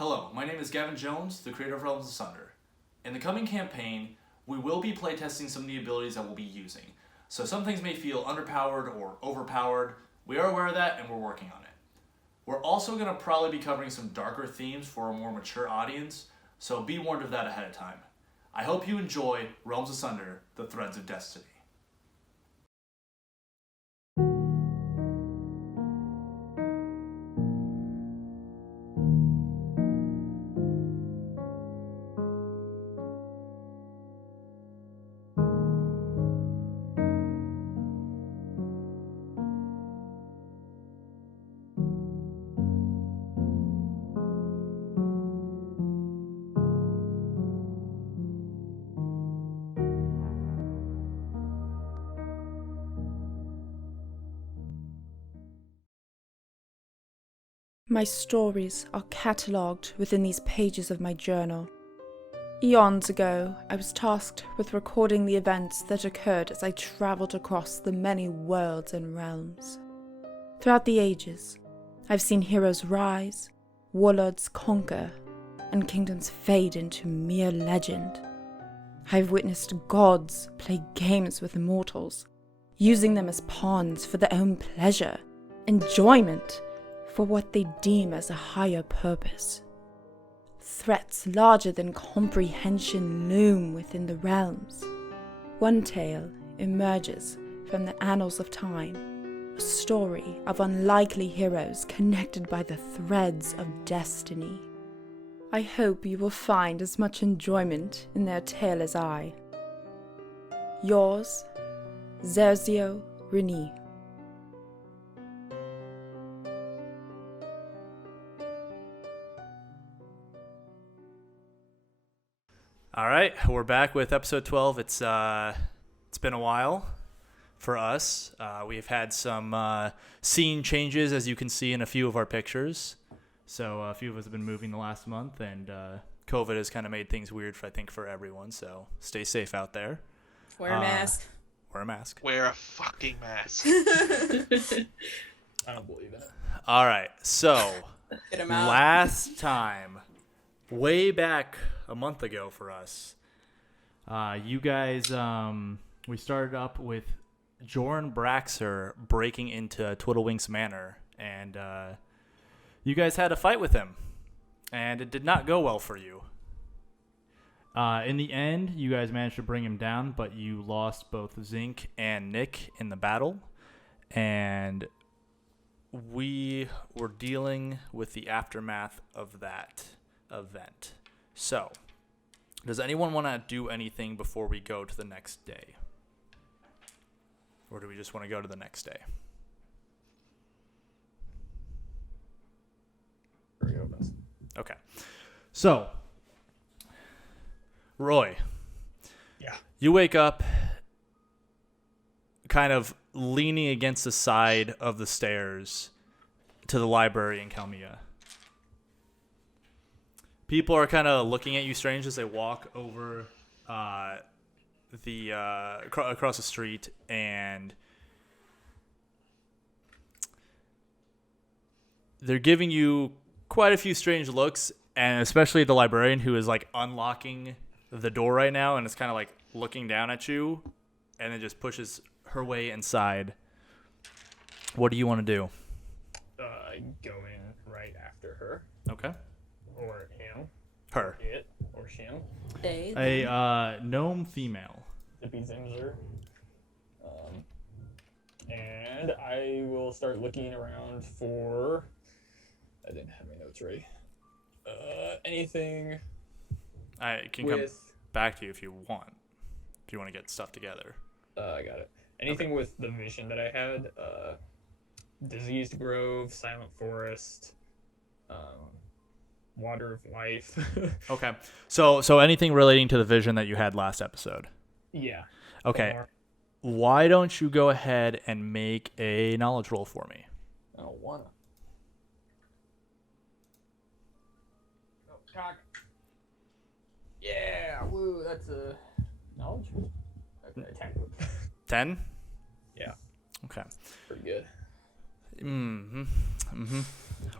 Hello, my name is Gavin Jones, the creator of Realms Asunder. In the coming campaign, we will be playtesting some of the abilities that we'll be using. So some things may feel underpowered or overpowered. We are aware of that and we're working on it. We're also going to probably be covering some darker themes for a more mature audience, so be warned of that ahead of time. I hope you enjoy Realms Asunder, The Threads of Destiny. My stories are catalogued within these pages of my journal. Eons ago, I was tasked with recording the events that occurred as I travelled across the many worlds and realms. Throughout the ages, I've seen heroes rise, warlords conquer, and kingdoms fade into mere legend. I've witnessed gods play games with mortals, using them as pawns for their own pleasure, enjoyment, for what they deem as a higher purpose. Threats larger than comprehension loom within the realms. One tale emerges from the annals of time, a story of unlikely heroes connected by the threads of destiny. I hope you will find as much enjoyment in their tale as I. Yours, Zerzio Reni. All right, we're back with episode 12. It's been a while for us. We've had some scene changes, as you can see in a few of our pictures. So a few of us have been moving the last month, and COVID has kind of made things weird, for everyone. So stay safe out there. Wear a mask. Wear a mask. Wear a fucking mask. I don't believe that. All right, so Get 'em out. last time, way back a month ago for us, you guys, we started up with Jorn Braxer breaking into Twiddlewinks Manor, and you guys had a fight with him, and it did not go well for you. In the end, you guys managed to bring him down, but you lost both Zinc and Nick in the battle, and we were dealing with the aftermath of that event. So, does anyone want to do anything before we go to the next day? Or do we just want to go to the next day? There we go, best. Okay. So, Roy. Yeah. You wake up kind of leaning against the side of the stairs to the library in Kalmia. People are kind of looking at you strange as they walk over across the street, and they're giving you quite a few strange looks, and especially the librarian, who is like unlocking the door right now and is kind of like looking down at you, and then just pushes her way inside. What do you want to do? Go in right after her. Okay. Or him. Her. It. Or shim. They. A gnome female. Zippy Zimzer. And I will start looking around for... I didn't have my notes ready. Anything I can with... come back to you if you want. If you want to get stuff together. I got it. Anything with the vision that I had. Diseased Grove, Silent Forest, Water of Life. Okay. So anything relating to the vision that you had last episode. Yeah. Okay. Or, Why don't you go ahead and make a knowledge roll for me? I don't wanna. Oh, cock. Yeah, woo, that's a knowledge. Okay, attack. 10? Yeah. Okay. Pretty good. Mm-hmm. Mm-hmm.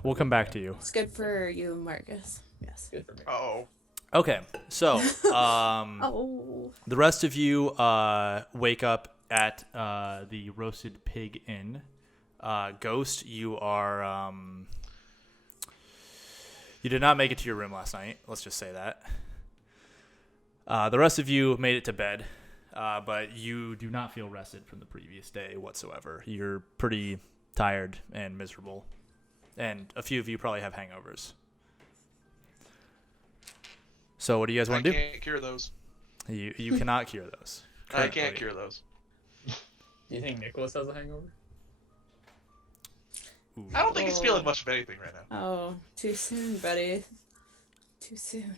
We'll come back to you. It's good for you, Marcus. It's good for me. Oh. Okay, so Oh. the rest of you wake up at the Roasted Pig Inn. Ghost, you are you did not make it to your room last night. Let's just say that. The rest of you made it to bed, but you do not feel rested from the previous day whatsoever. You're pretty tired and miserable, and a few of you probably have hangovers. So what do you guys I want to do? can't cure those. You cannot cure those. I can't currently. cure those. Do you think Nicholas has a hangover? Ooh. I don't think he's Oh. feeling much of anything right now. Oh, too soon, buddy. Too soon.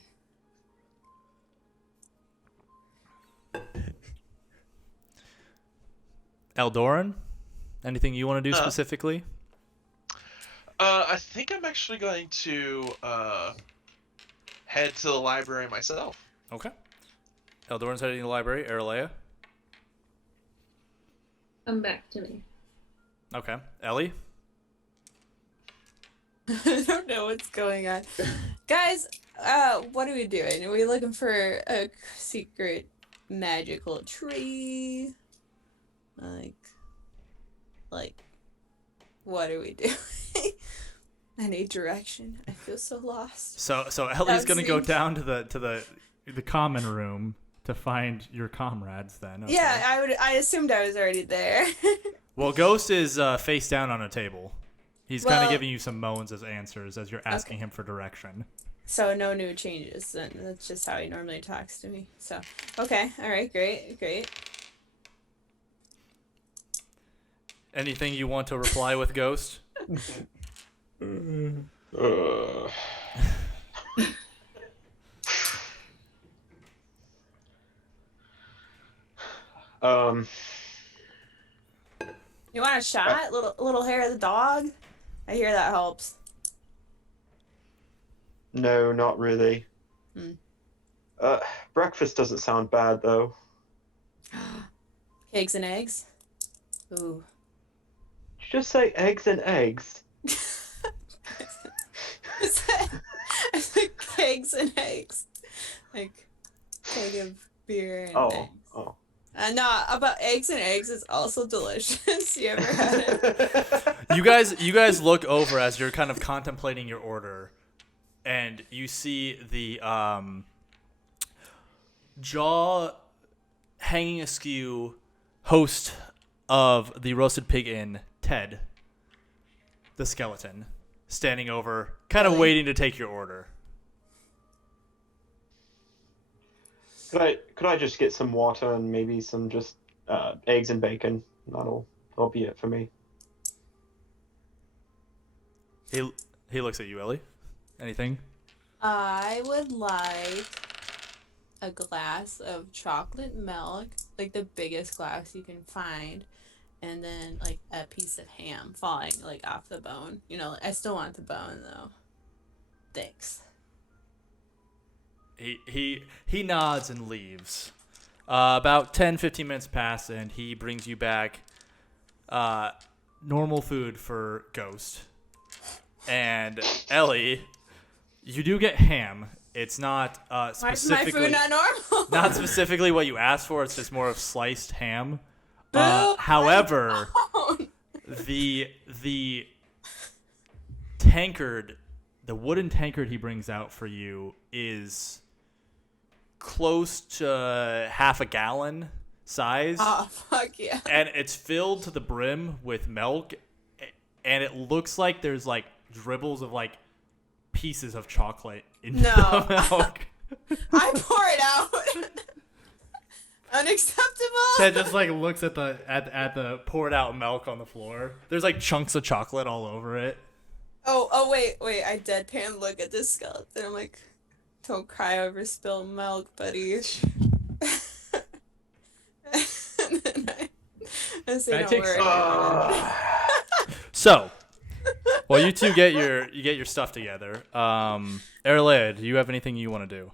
Eldoran, anything you want to do Uh. specifically? I think I'm actually going to head to the library myself. Okay. Eldoran's heading to the library. Aralea. Come back to me. Okay. Ellie. I don't know what's going on. Guys, what are we doing? Are we looking for a secret magical tree? Like, what are we doing? I need direction. I feel so lost. So Ellie's That gonna go seems- down to the common room to find your comrades. Then. Okay. Yeah, I assumed I was already there. Well, Ghost is face down on a table. He's kind of Well- giving you some moans as answers as you're asking him for direction. So no new changes, and that's just how he normally talks to me. So, okay, all right, great. Anything you want to reply with, Ghost? You want a shot? Little hair of the dog? I hear that helps. No, not really. Hmm. Breakfast doesn't sound bad though. Cakes and eggs? Ooh. Did you just say eggs and eggs? I said cakes and eggs. Like, keg of beer and eggs. Oh. No, about eggs and eggs is also delicious. You ever had it? You guys look over as you're kind of contemplating your order, and you see the jaw hanging askew host of the Roasted Pig Inn, Ted, the skeleton, standing over, kind of Really? waiting to take your order. Could I just get some water and maybe some just eggs and bacon? That'll be it for me. He looks at you, Ellie. Anything? I would like a glass of chocolate milk, like the biggest glass you can find, and then like a piece of ham falling like off the bone. You know, I still want the bone though. Thanks. He nods and leaves. About 10-15 minutes pass, and he brings you back normal food for Ghost. And Ellie, you do get ham. It's not Why is my specifically food not normal? not specifically what you asked for. It's just more of sliced ham. Boo, However, I the tankard, the wooden tankard he brings out for you is close to half a gallon size, Oh, fuck yeah. and it's filled to the brim with milk, and it looks like there's like dribbles of like pieces of chocolate in No. the milk. I pour it out. Unacceptable. Ted just like looks at the poured out milk on the floor. There's like chunks of chocolate all over it. Oh, wait. I deadpan look at this skeleton. I'm like, don't cry over spilled milk, buddy. And then I say, That don't takes- worry about it. So, while you two get your stuff together, Erled, do you have anything you want to do?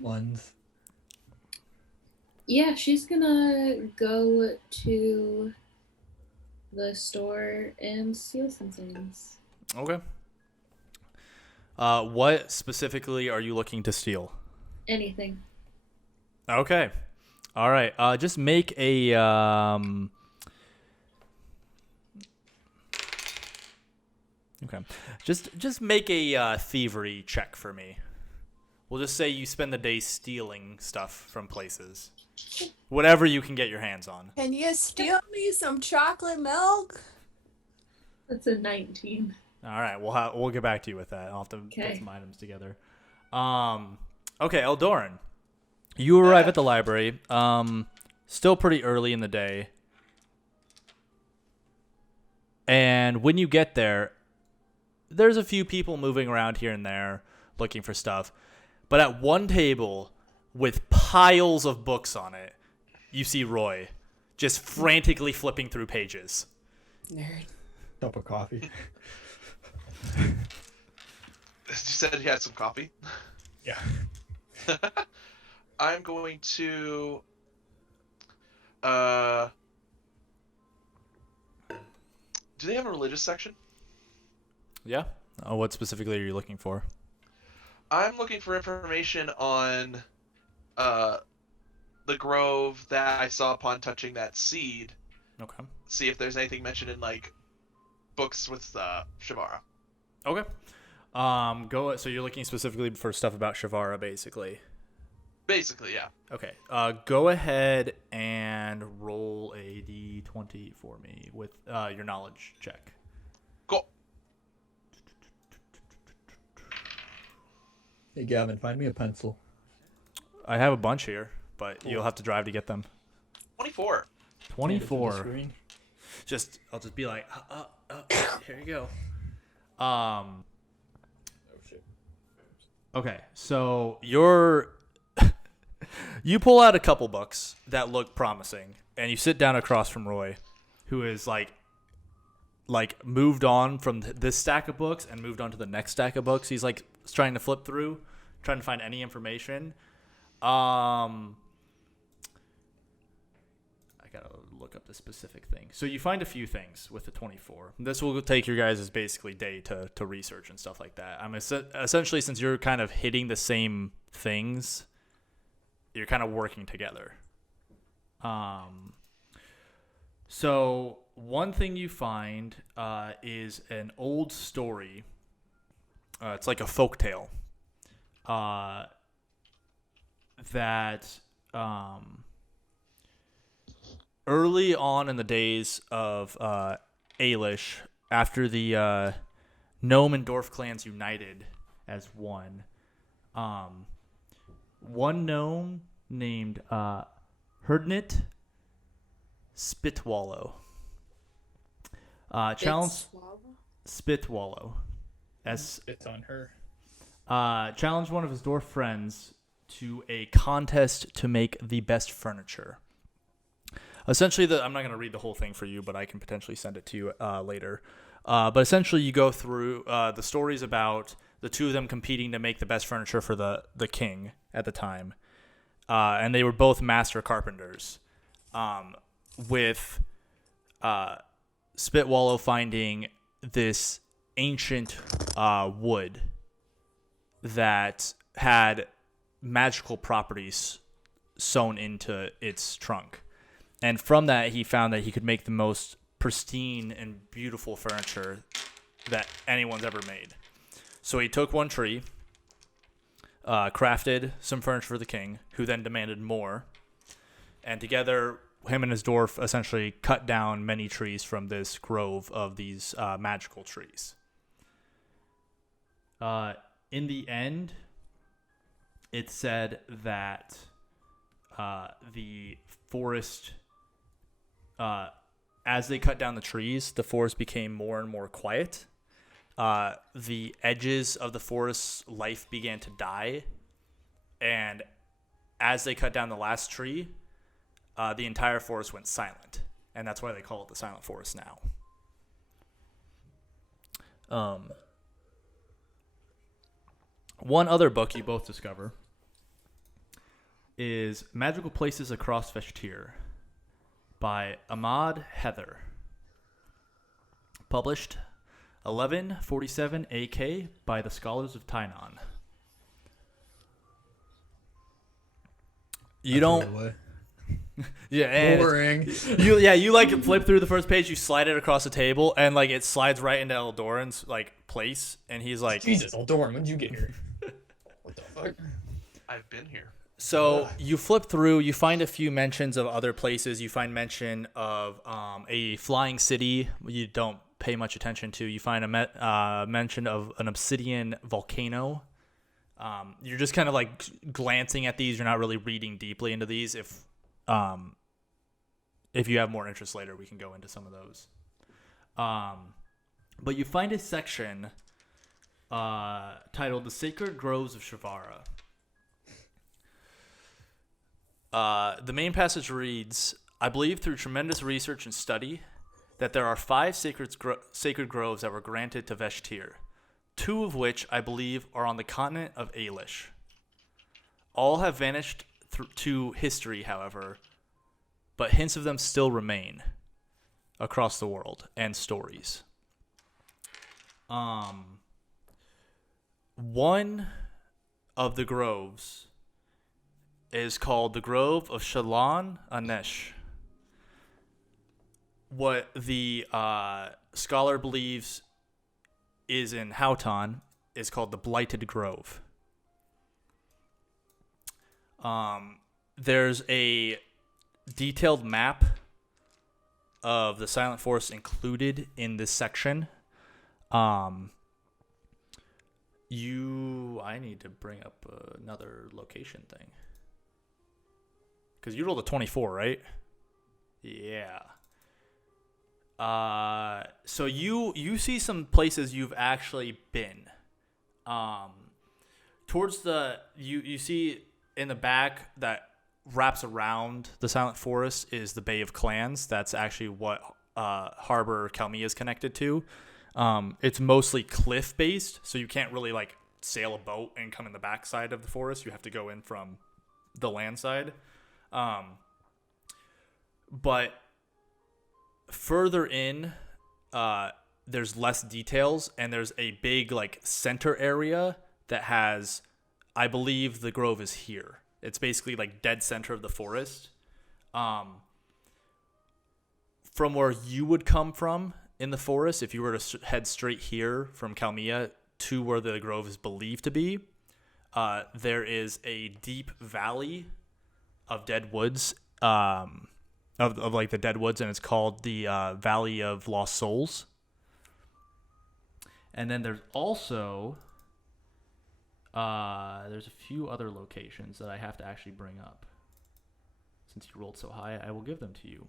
Ones. Yeah, she's gonna go to the store and steal some things. Okay. What specifically are you looking to steal? Anything. Okay. All right. Just make a Okay. Just make a thievery check for me. We'll just say you spend the day stealing stuff from places. Whatever you can get your hands on. Can you steal me some chocolate milk? That's a 19. All right, we'll get back to you with that. I'll have to Okay. put some items together. Okay, Eldoran, you arrive at the library. Still pretty early in the day, and when you get there, there's a few people moving around here and there looking for stuff. But at one table with piles of books on it, you see Roy just frantically flipping through pages. Nerd. Cup of coffee. You said he had some coffee. Yeah. I'm going to. Do they have a religious section? Yeah? What specifically are you looking for? I'm looking for information on the grove that I saw upon touching that seed. Okay. See if there's anything mentioned in like books with Shavara. Okay. So you're looking specifically for stuff about Shavara, basically. Basically, yeah. Okay. Go ahead and roll a d20 for me with your knowledge check. Cool. Hey, Gavin, find me a pencil. I have a bunch here, but you'll have to drive to get them. 24. 24. Screen. I'll just be like, here you go. Oh, shit. Okay, so you pull out a couple books that look promising, and you sit down across from Roy, who is like moved on from this stack of books and moved on to the next stack of books. He's like trying to flip through, trying to find any information. I gotta look up the specific thing. So you find a few things with the 24. This will take your guys' basically day to research and stuff like that. Essentially, since you're kind of hitting the same things, you're kind of working together. So one thing you find is an old story. It's like a folktale that early on in the days of Ailish, after the Gnome and Dwarf clans united as one, one gnome named Herdnit Spitwallow challenged Spitwallow It's on her. challenged one of his dwarf friends to a contest to make the best furniture. Essentially, I'm not going to read the whole thing for you, but I can potentially send it to you later. But essentially, you go through the stories about the two of them competing to make the best furniture for the king at the time. And they were both master carpenters, with Spitwallow finding this ancient wood that had magical properties sewn into its trunk. And from that, he found that he could make the most pristine and beautiful furniture that anyone's ever made. So he took one tree, crafted some furniture for the king, who then demanded more. And together, him and his dwarf essentially cut down many trees from this grove of these magical trees. In the end, it said that the forest, as they cut down the trees, the forest became more and more quiet. The edges of the forest's life began to die. And as they cut down the last tree, the entire forest went silent. And that's why they call it the Silent Forest now. One other book you both discover is Magical Places Across Veshtir by Ahmad Heather. Published 1147 AK by the Scholars of Tynon. You don't. Yeah, and Boring. you like flip through the first page, you slide it across the table, and like it slides right into Eldoran's like place, and he's like, Jesus, Eldoran, when did you get here? What the fuck? I've been here. So you flip through, you find a few mentions of other places. You find mention of a flying city you don't pay much attention to. You find a mention of an obsidian volcano. You're just kind of like glancing at these. You're not really reading deeply into these. If you have more interest later, we can go into some of those. But you find a section titled "The Sacred Groves of Shivara." The main passage reads, "I believe through tremendous research and study that there are 5 sacred groves that were granted to Veshtir, 2 of which I believe are on the continent of Aelish. All have vanished to history, however, but hints of them still remain across the world and stories. One of the groves is called the Grove of Shalon Anesh. What the scholar believes is in Houghton is called the Blighted Grove. There's a detailed map of the Silent Forest included in this section. I need to bring up another location thing. Because you rolled a 24, right? Yeah. So you see some places you've actually been. Towards the you see in the back that wraps around the Silent Forest is the Bay of Clans. That's actually what Harbor Kalmia is connected to. It's mostly cliff based, so you can't really like sail a boat and come in the backside of the forest. You have to go in from the land side. But further in, there's less details, and there's a big like center area that has, I believe the grove is here. It's basically like dead center of the forest. From where you would come from in the forest, if you were to head straight here from Kalmia to where the grove is believed to be, there is a deep valley of dead woods, of like the dead woods, and it's called the Valley of Lost Souls. And then there's also there's a few other locations that I have to actually bring up. Since you rolled so high, I will give them to you.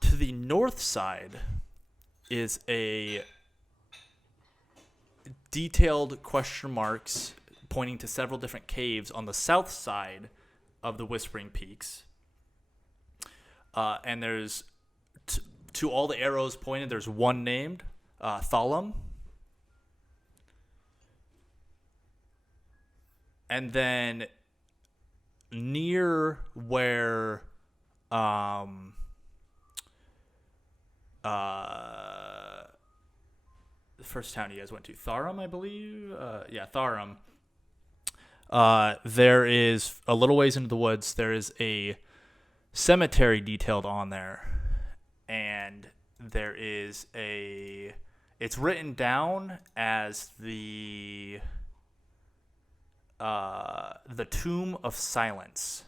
To the north side is a detailed question marks pointing to several different caves on the south side of the Whispering Peaks. And there's, to all the arrows pointed, there's one named, Thalam. And then near where the first town you guys went to, Tharum, I believe. Tharum. There is a little ways into the woods. There is a cemetery detailed on there, and there is a. It's written down as the Tomb of Silence,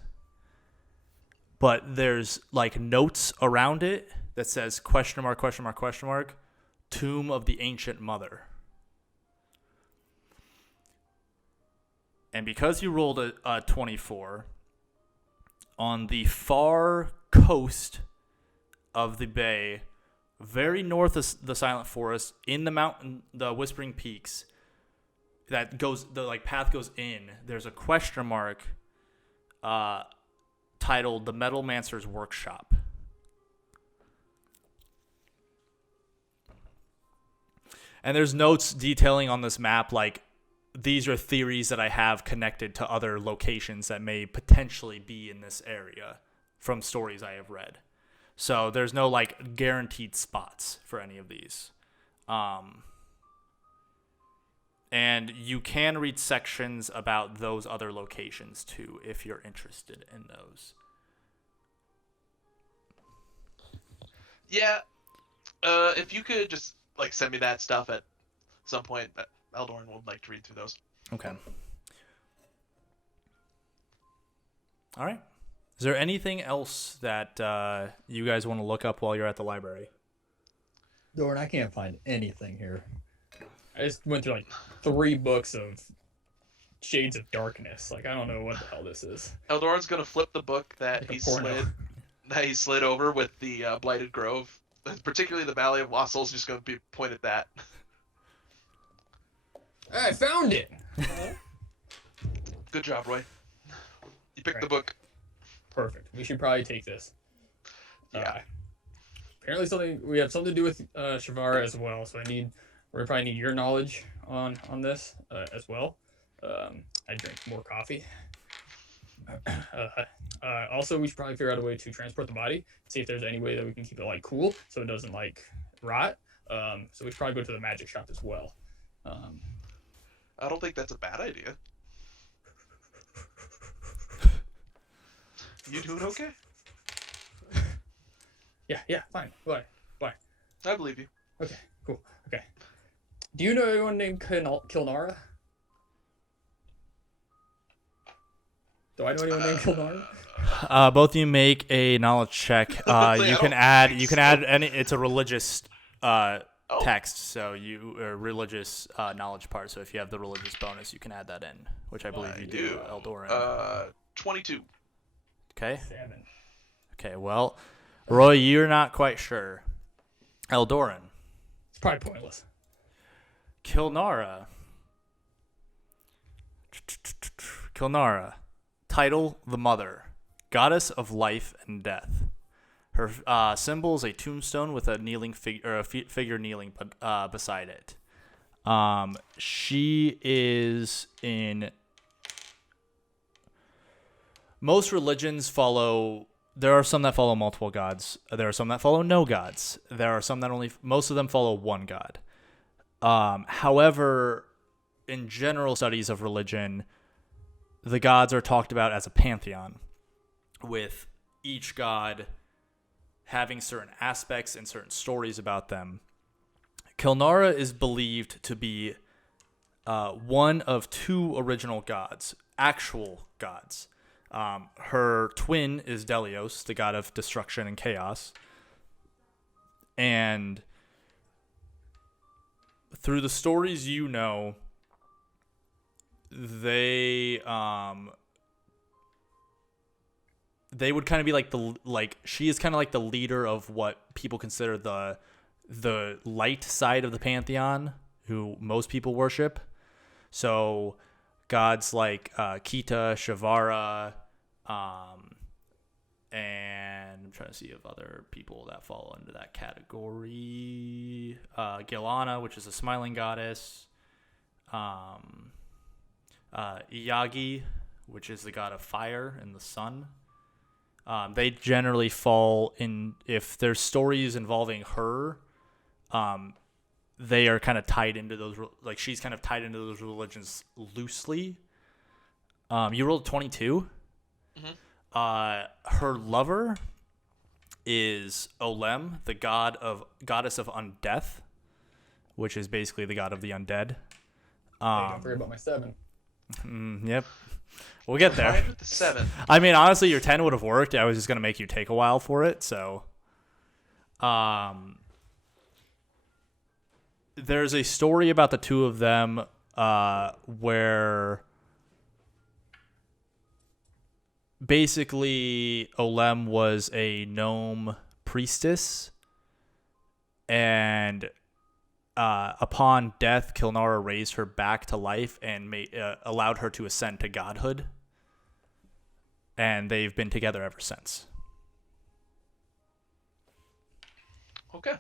but there's like notes around it that says question mark, Tomb of the Ancient Mother. And because you rolled a 24, on the far coast of the bay, very north of the Silent Forest, in the mountain, the Whispering Peaks, that goes, the like path goes in, there's a question mark titled The Metal Mancer's Workshop. And there's notes detailing on this map, like these are theories that I have connected to other locations that may potentially be in this area from stories I have read. So there's no like guaranteed spots for any of these. And you can read sections about those other locations too if you're interested in those. Yeah. If you could just like send me that stuff at some point, Eldoran would like to read through those. Okay. All right. Is there anything else that you guys want to look up while you're at the library? Doran, I can't find anything here. I just went through like 3 books of Shades of Darkness. Like, I don't know what the hell this is. Eldoran's gonna flip the book that Like a he porno. slid over with the Blighted Grove, particularly the Valley of Lost Souls. Just gonna be point at that. I found it! Good job, Roy. You picked the Right. book. Perfect. We should probably take this. Yeah. Apparently we have something to do with Shavara as well, so we're gonna probably need your knowledge on this as well. I drink more coffee. Also, we should probably figure out a way to transport the body. See if there's any way that we can keep it like cool so it doesn't like rot. So we should probably go to the magic shop as well. I don't think that's a bad idea. You doing okay? Yeah, fine. Bye. I believe you. Okay, cool. Okay. Do you know anyone named Kilnara? Do I know anyone named Kilnara? Both of you make a knowledge check. You can add any. It's a religious text, so a religious knowledge part. So if you have the religious bonus, you can add that in, which I believe you do, Eldoran. 22. Okay. 7. Okay. Well, Roy, you're not quite sure. Eldoran. It's probably pointless. Kilnara. Title: The Mother, Goddess of Life and Death. Her symbol is a tombstone with a kneeling figure kneeling beside it. She is in most religions follow. There are some that follow multiple gods. There are some that follow no gods. There are some that most of them follow one god. However, in general studies of religion, the gods are talked about as a pantheon, with each god having certain aspects and certain stories about them. Kilnara is believed to be one of 2 original gods, actual gods. Her twin is Delios, the god of destruction and chaos. And through the stories you know, they would kind of be she is kind of like the leader of what people consider the light side of the pantheon, who most people worship. So gods like Kita, Shavara, and I'm trying to see of other people that fall into that category. Gilana, which is a smiling goddess. Iyagi, which is the god of fire and the sun. They generally fall in, if there's stories involving her, they are kind of tied into those, like she's kind of tied into those religions loosely. You rolled 22. Mm-hmm. Her lover is Olem, the goddess of undeath, which is basically the god of the undead. Hey, don't forget about my 7. Yep. We'll get there. Fine with the 7. I mean, honestly, your 10 would have worked. I was just going to make you take a while for it. So, there's a story about the 2 of them where basically Olem was a gnome priestess, and upon death, Kilnara raised her back to life and allowed her to ascend to godhood. And they've been together ever since. Okay.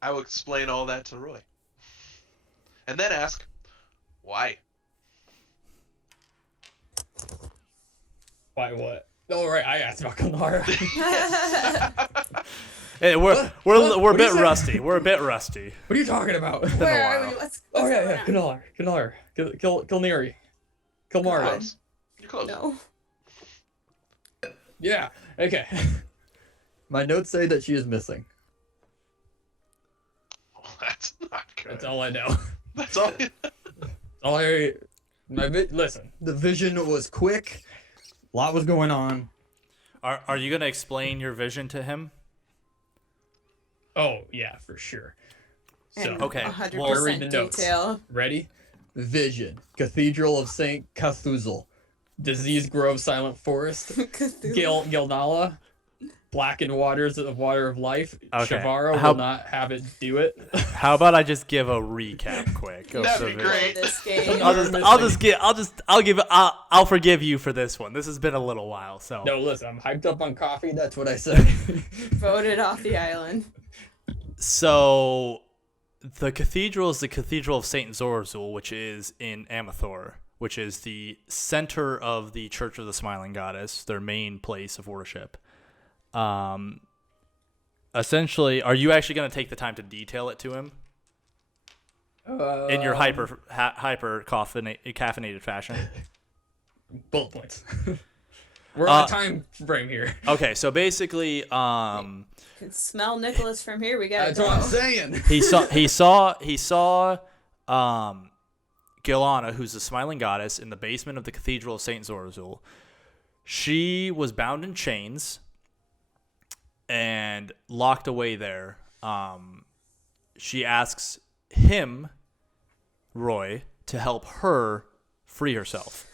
I will explain all that to Roy. and then ask, why? Why what? Oh right, I asked about Kalara. Hey, we're a What bit is it? rusty. We're a bit rusty. What are you talking about? Been a Where are while. we? What's Oh yeah, going yeah, on? Kalar. Kill Neri. Kill Mario. God. Close. You're close. No. Yeah. Okay. My notes say that she is missing. That's not good. That's all I know. That's all. All I. Listen. The vision was quick. A lot was going on. Are you gonna explain your vision to him? Oh yeah, for sure. So And okay, 100% well, read the notes. detail. ready? Vision. Cathedral of Saint Cthulhu. Disease Grove Silent Forest. Cthulhu. Gilnala. Blackened waters of water of life. Okay. Shavara How- will not have it do it. How about I just give a recap quick? of That'd the be vision? great. This game. I'll forgive you for this one. This has been a little while, so. No, listen, I'm hyped up on coffee. That's what I said. Voted off the island. So, the cathedral is the Cathedral of Saint Zorzul, which is in Amathor, which is the center of the Church of the Smiling Goddess, their main place of worship. Essentially, are you actually going to take the time to detail it to him in your hyper caffeinated fashion? Bullet points. We're on a time frame here. Okay, so basically, Can smell Nicholas from here. We gotta That's what I'm go. saying. he saw Gilana, who's the Smiling Goddess, in the basement of the Cathedral of Saint Zorzul. She was bound in chains and locked away there. She asks him, Roy, to help her free herself.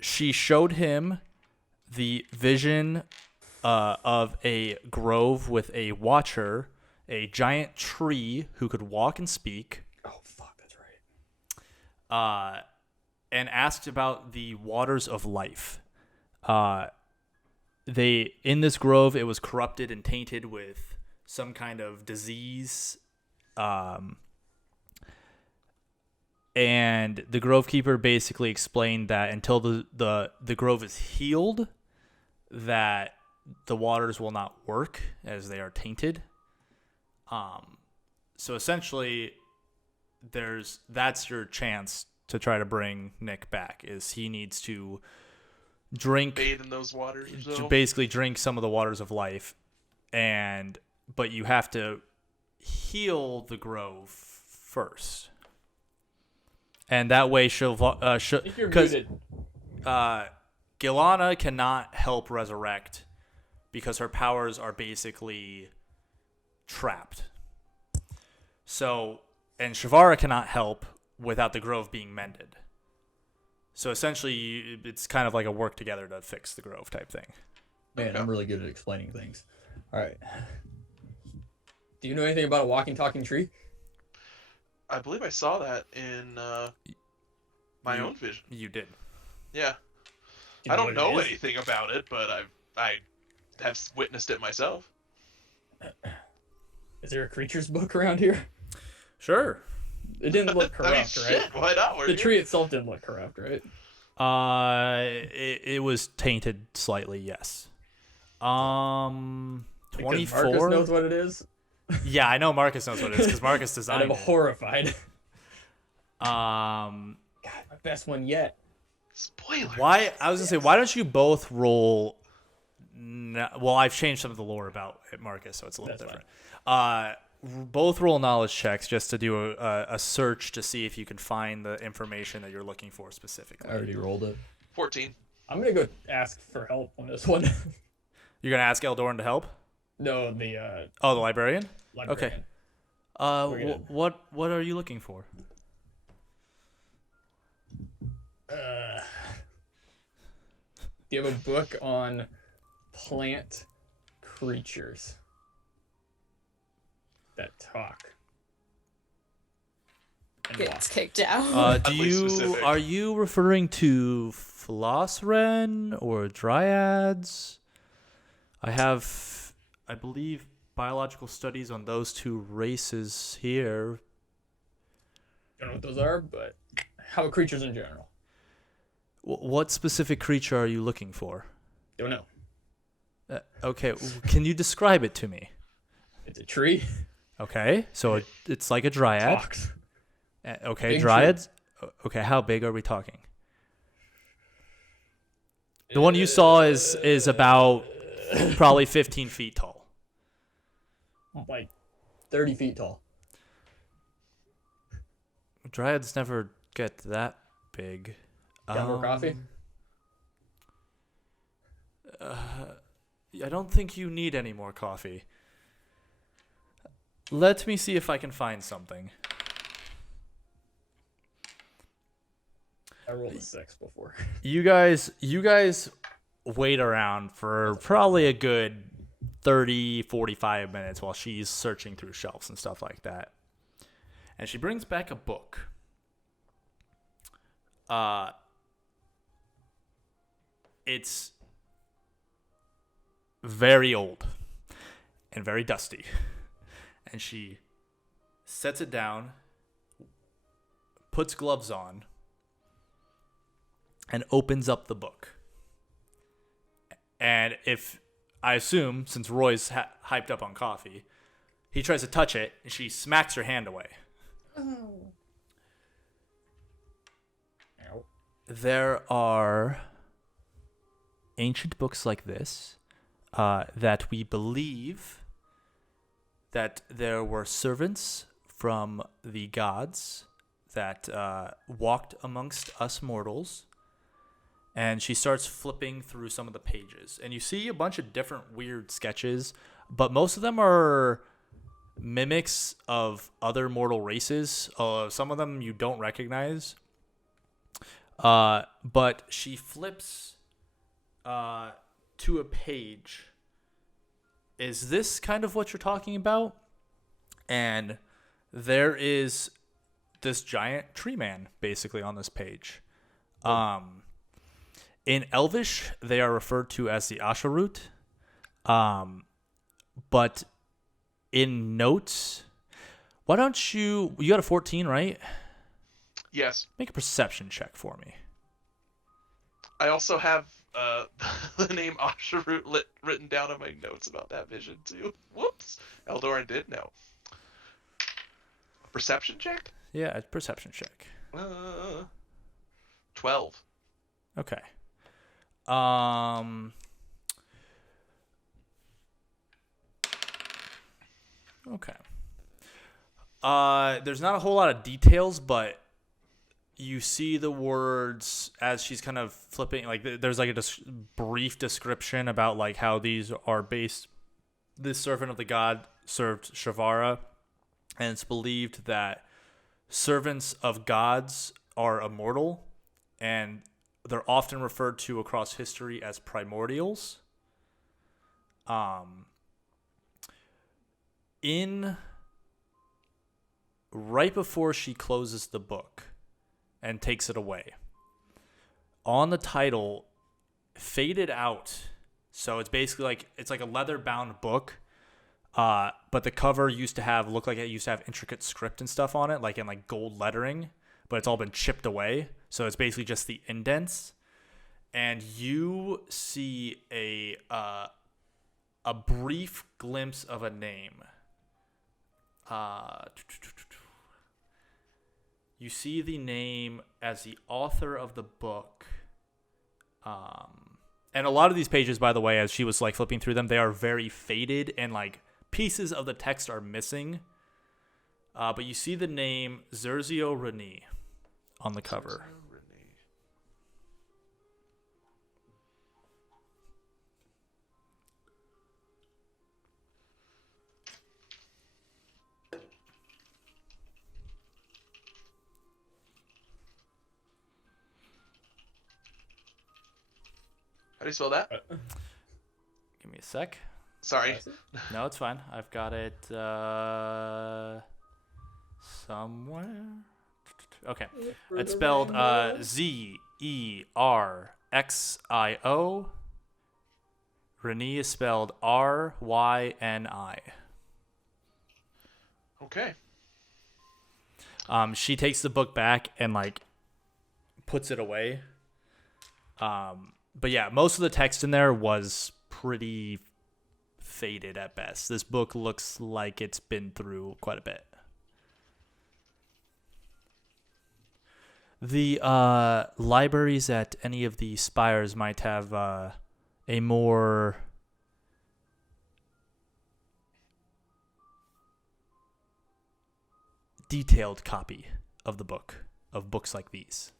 She showed him the vision of a grove with a watcher, a giant tree who could walk and speak, Oh, fuck, that's right. and asked about the waters of life. In this grove, it was corrupted and tainted with some kind of disease. And the grove keeper basically explained that until the grove is healed, that the waters will not work as they are tainted. So essentially, that's your chance to try to bring Nick back. Is he needs to drink, Bathe in those waters or to so. basically drink some of the waters of life, but you have to heal the grove first, and that way I think you're because muted. Gilana cannot help resurrect because her powers are basically trapped. So, and Shavara cannot help without the grove being mended. So essentially, it's kind of like a work together to fix the grove type thing. Man, I'm really good at explaining things. All right. Do you know anything about a walking, talking tree? I believe I saw that in my own vision. You did. Yeah. Do you I don't what it know is? anything about it, but I have witnessed it myself. Is there a creatures book around here? Sure. It didn't look I mean, corrupt, shit, right? why not? We're The here. tree itself didn't look corrupt, right? It was tainted slightly, yes. Because 24. Marcus knows what it is. Yeah, I know Marcus knows what it is because Marcus And designed I'm it. horrified. Um, God, my best one yet. Spoiler. why? I was gonna say, why don't you both roll? Well, I've changed some of the lore about it, Marcus, so it's a little That's different. Both roll knowledge checks just to do a search to see if you can find the information that you're looking for specifically. I already rolled it. 14. I'm gonna go ask for help on this one. You're gonna ask Eldorn to help? No, the Oh, the librarian. librarian. Okay. We're good. What are you looking for? Do you have a book on plant creatures that talk? And walk? Gets kicked out. Oddly specific. Are you referring to Flossren or Dryads? I believe, biological studies on those two races here. don't know what those are, but how about creatures in general? What specific creature are you looking for? Don't know. Okay, can you describe it to me? It's a tree. Okay, so it's like a dryad. Talks. Okay, Big dryads. Okay, how big are we talking? The one you saw is about probably 15 feet tall. Like 30 feet tall. Dryads never get that big. Got more coffee? I don't think you need any more coffee. Let me see if I can find something. I rolled a 6 before. You guys wait around for probably a good 30, 45 minutes while she's searching through shelves and stuff like that. And she brings back a book. It's very old and very dusty. And she sets it down, puts gloves on, and opens up the book. And if, I assume, since Roy's hyped up on coffee, he tries to touch it, and she smacks her hand away. Oh. Ow. There are ancient books like this that we believe that there were servants from the gods that walked amongst us mortals. And she starts flipping through some of the pages. And you see a bunch of different weird sketches, but most of them are mimics of other mortal races. Some of them you don't recognize. But she flips to a page. Is this kind of what you're talking about? And there is this giant tree man basically on this page. In Elvish, they are referred to as the Asharut. But in notes, why don't you got a 14, right? Yes. Make a perception check for me. I also have the name Asharut written down in my notes about that vision too. Whoops. Eldoran did know. Perception check? Yeah, perception check. 12. Okay. Okay. There's not a whole lot of details, but you see the words as she's kind of flipping. Like there's like a brief description about like how these are based. This servant of the god served Shavara, and it's believed that servants of gods are immortal, and they're often referred to across history as primordials. Right before she closes the book and takes it away, on the title, faded out. So it's basically like it's like a leather bound book, but the cover used to have intricate script and stuff on it, like in like gold lettering, but it's all been chipped away. So it's basically just the indents, and you see a brief glimpse of a name. You see the name as the author of the book. And a lot of these pages, by the way, as she was like flipping through them, they are very faded and like pieces of the text are missing. But you see the name Zerzio Rene on the cover. How do you spell that? Give me a sec. Sorry. No, it's fine. I've got it somewhere. Okay. It's spelled Zerxio. Rene is spelled Ryni. Okay. She takes the book back and like puts it away. But yeah, most of the text in there was pretty faded at best. This book looks like it's been through quite a bit. The libraries at any of the spires might have a more detailed copy of the book, of books like these.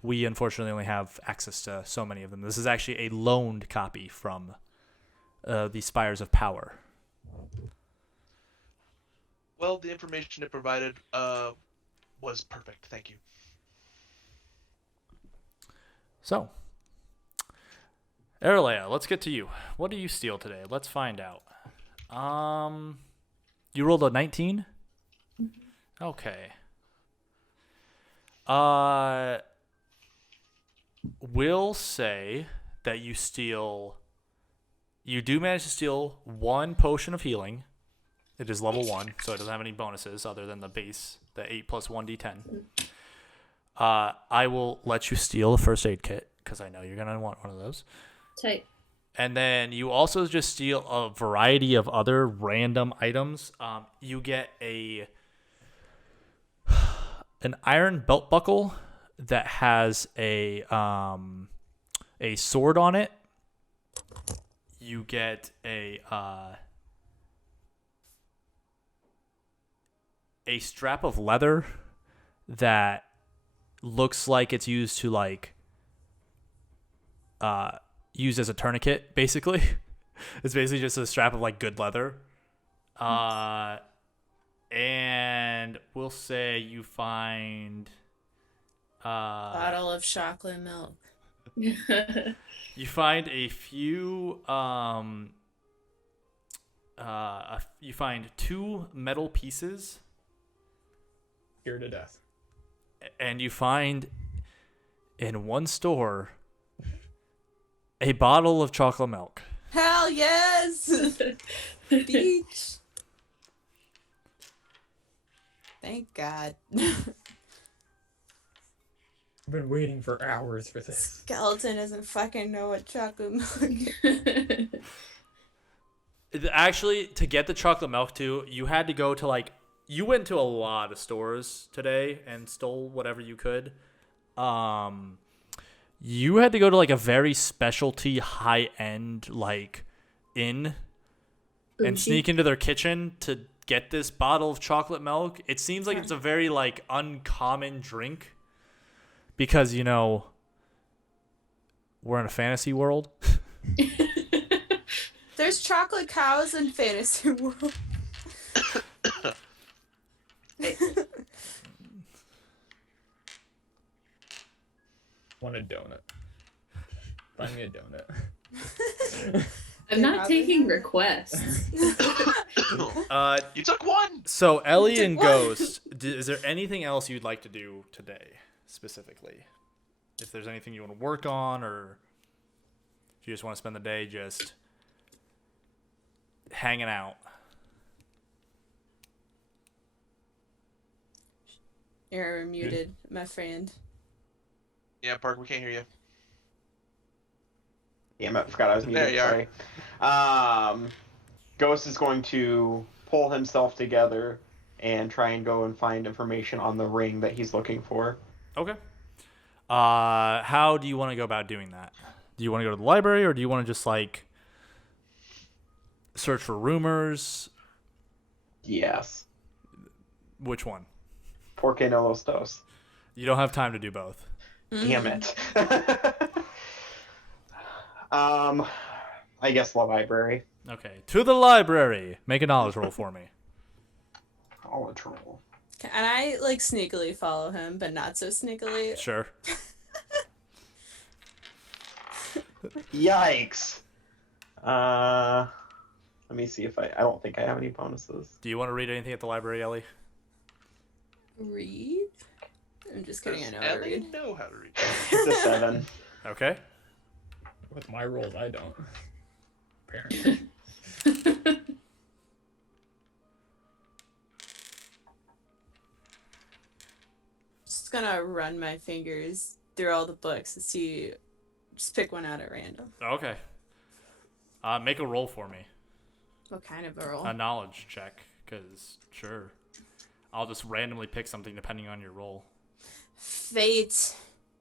We unfortunately only have access to so many of them. This is actually a loaned copy from the Spires of Power. Well, the information it provided was perfect. Thank you. So, Erlea, let's get to you. What do you steal today? Let's find out. You rolled a 19? Okay. Will say that you do manage to steal one potion of healing. It is level 1, so it doesn't have any bonuses other than the base, the 8 plus 1d10. I will let you steal a first aid kit, because I know you're going to want one of those. Tight. And then you also just steal a variety of other random items. You get an iron belt buckle that has a sword on it. You get a strap of leather that looks like it's used to like used as a tourniquet, basically. It's basically just a strap of like good leather. And we'll say you find Bottle of chocolate milk. you find a few you find 2 metal pieces, Here to death. and you find in one store a bottle of chocolate milk. Hell yes! Beach. Thank God. I've been waiting for hours for this. Skeleton doesn't fucking know what chocolate milk is. Actually, to get the chocolate milk too, you had to go to like you went to a lot of stores today and stole whatever you could. You had to go to like a very specialty high end like inn and Bougie. sneak into their kitchen to get this bottle of chocolate milk. It seems like it's a very like uncommon drink because, you know, we're in a fantasy world. There's chocolate cows in fantasy world. Want a donut. Find me a donut. I'm not taking requests. You took one. So Ellie and What? Ghost, is there anything else you'd like to do today specifically? If there's anything you want to work on, or if you just want to spend the day just hanging out. You're muted, my friend. Yeah, Park, we can't hear you. Damn it, forgot I was muted. There you are. Sorry. Ghost is going to pull himself together and try and go and find information on the ring that he's looking for. Okay. How do you want to go about doing that? Do you want to go to the library, or do you want to just like search for rumors? Yes. Which one? Porque no los dos. You don't have time to do both. Damn it. I guess the library. Okay, to the library. Make a knowledge roll for me. Knowledge roll. Can I like sneakily follow him, but not so sneakily? Sure. Yikes. Let me see if I don't think I have any bonuses. Do you want to read anything at the library, Ellie? Read? I'm just kidding. I Does know how to Ellie read. know how to read? It's a 7. Okay. With my rolls, I don't. Apparently. just gonna run my fingers through all the books and see, just pick one out at random. Okay. Make a roll for me. What kind of a roll? A knowledge check, because sure. I'll just randomly pick something depending on your roll. Fate. Is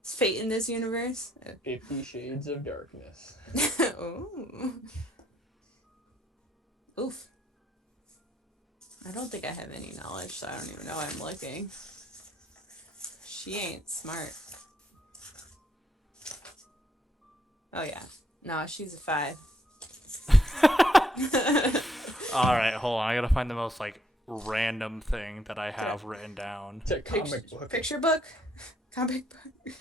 fate in this universe? 50 Shades of Darkness. Ooh. Oof. I don't think I have any knowledge, so I don't even know why I'm looking. She ain't smart. Oh yeah. No, she's a 5. All right, hold on. I gotta find the most like random thing that I have written down. It's a comic book. Picture book? Comic book?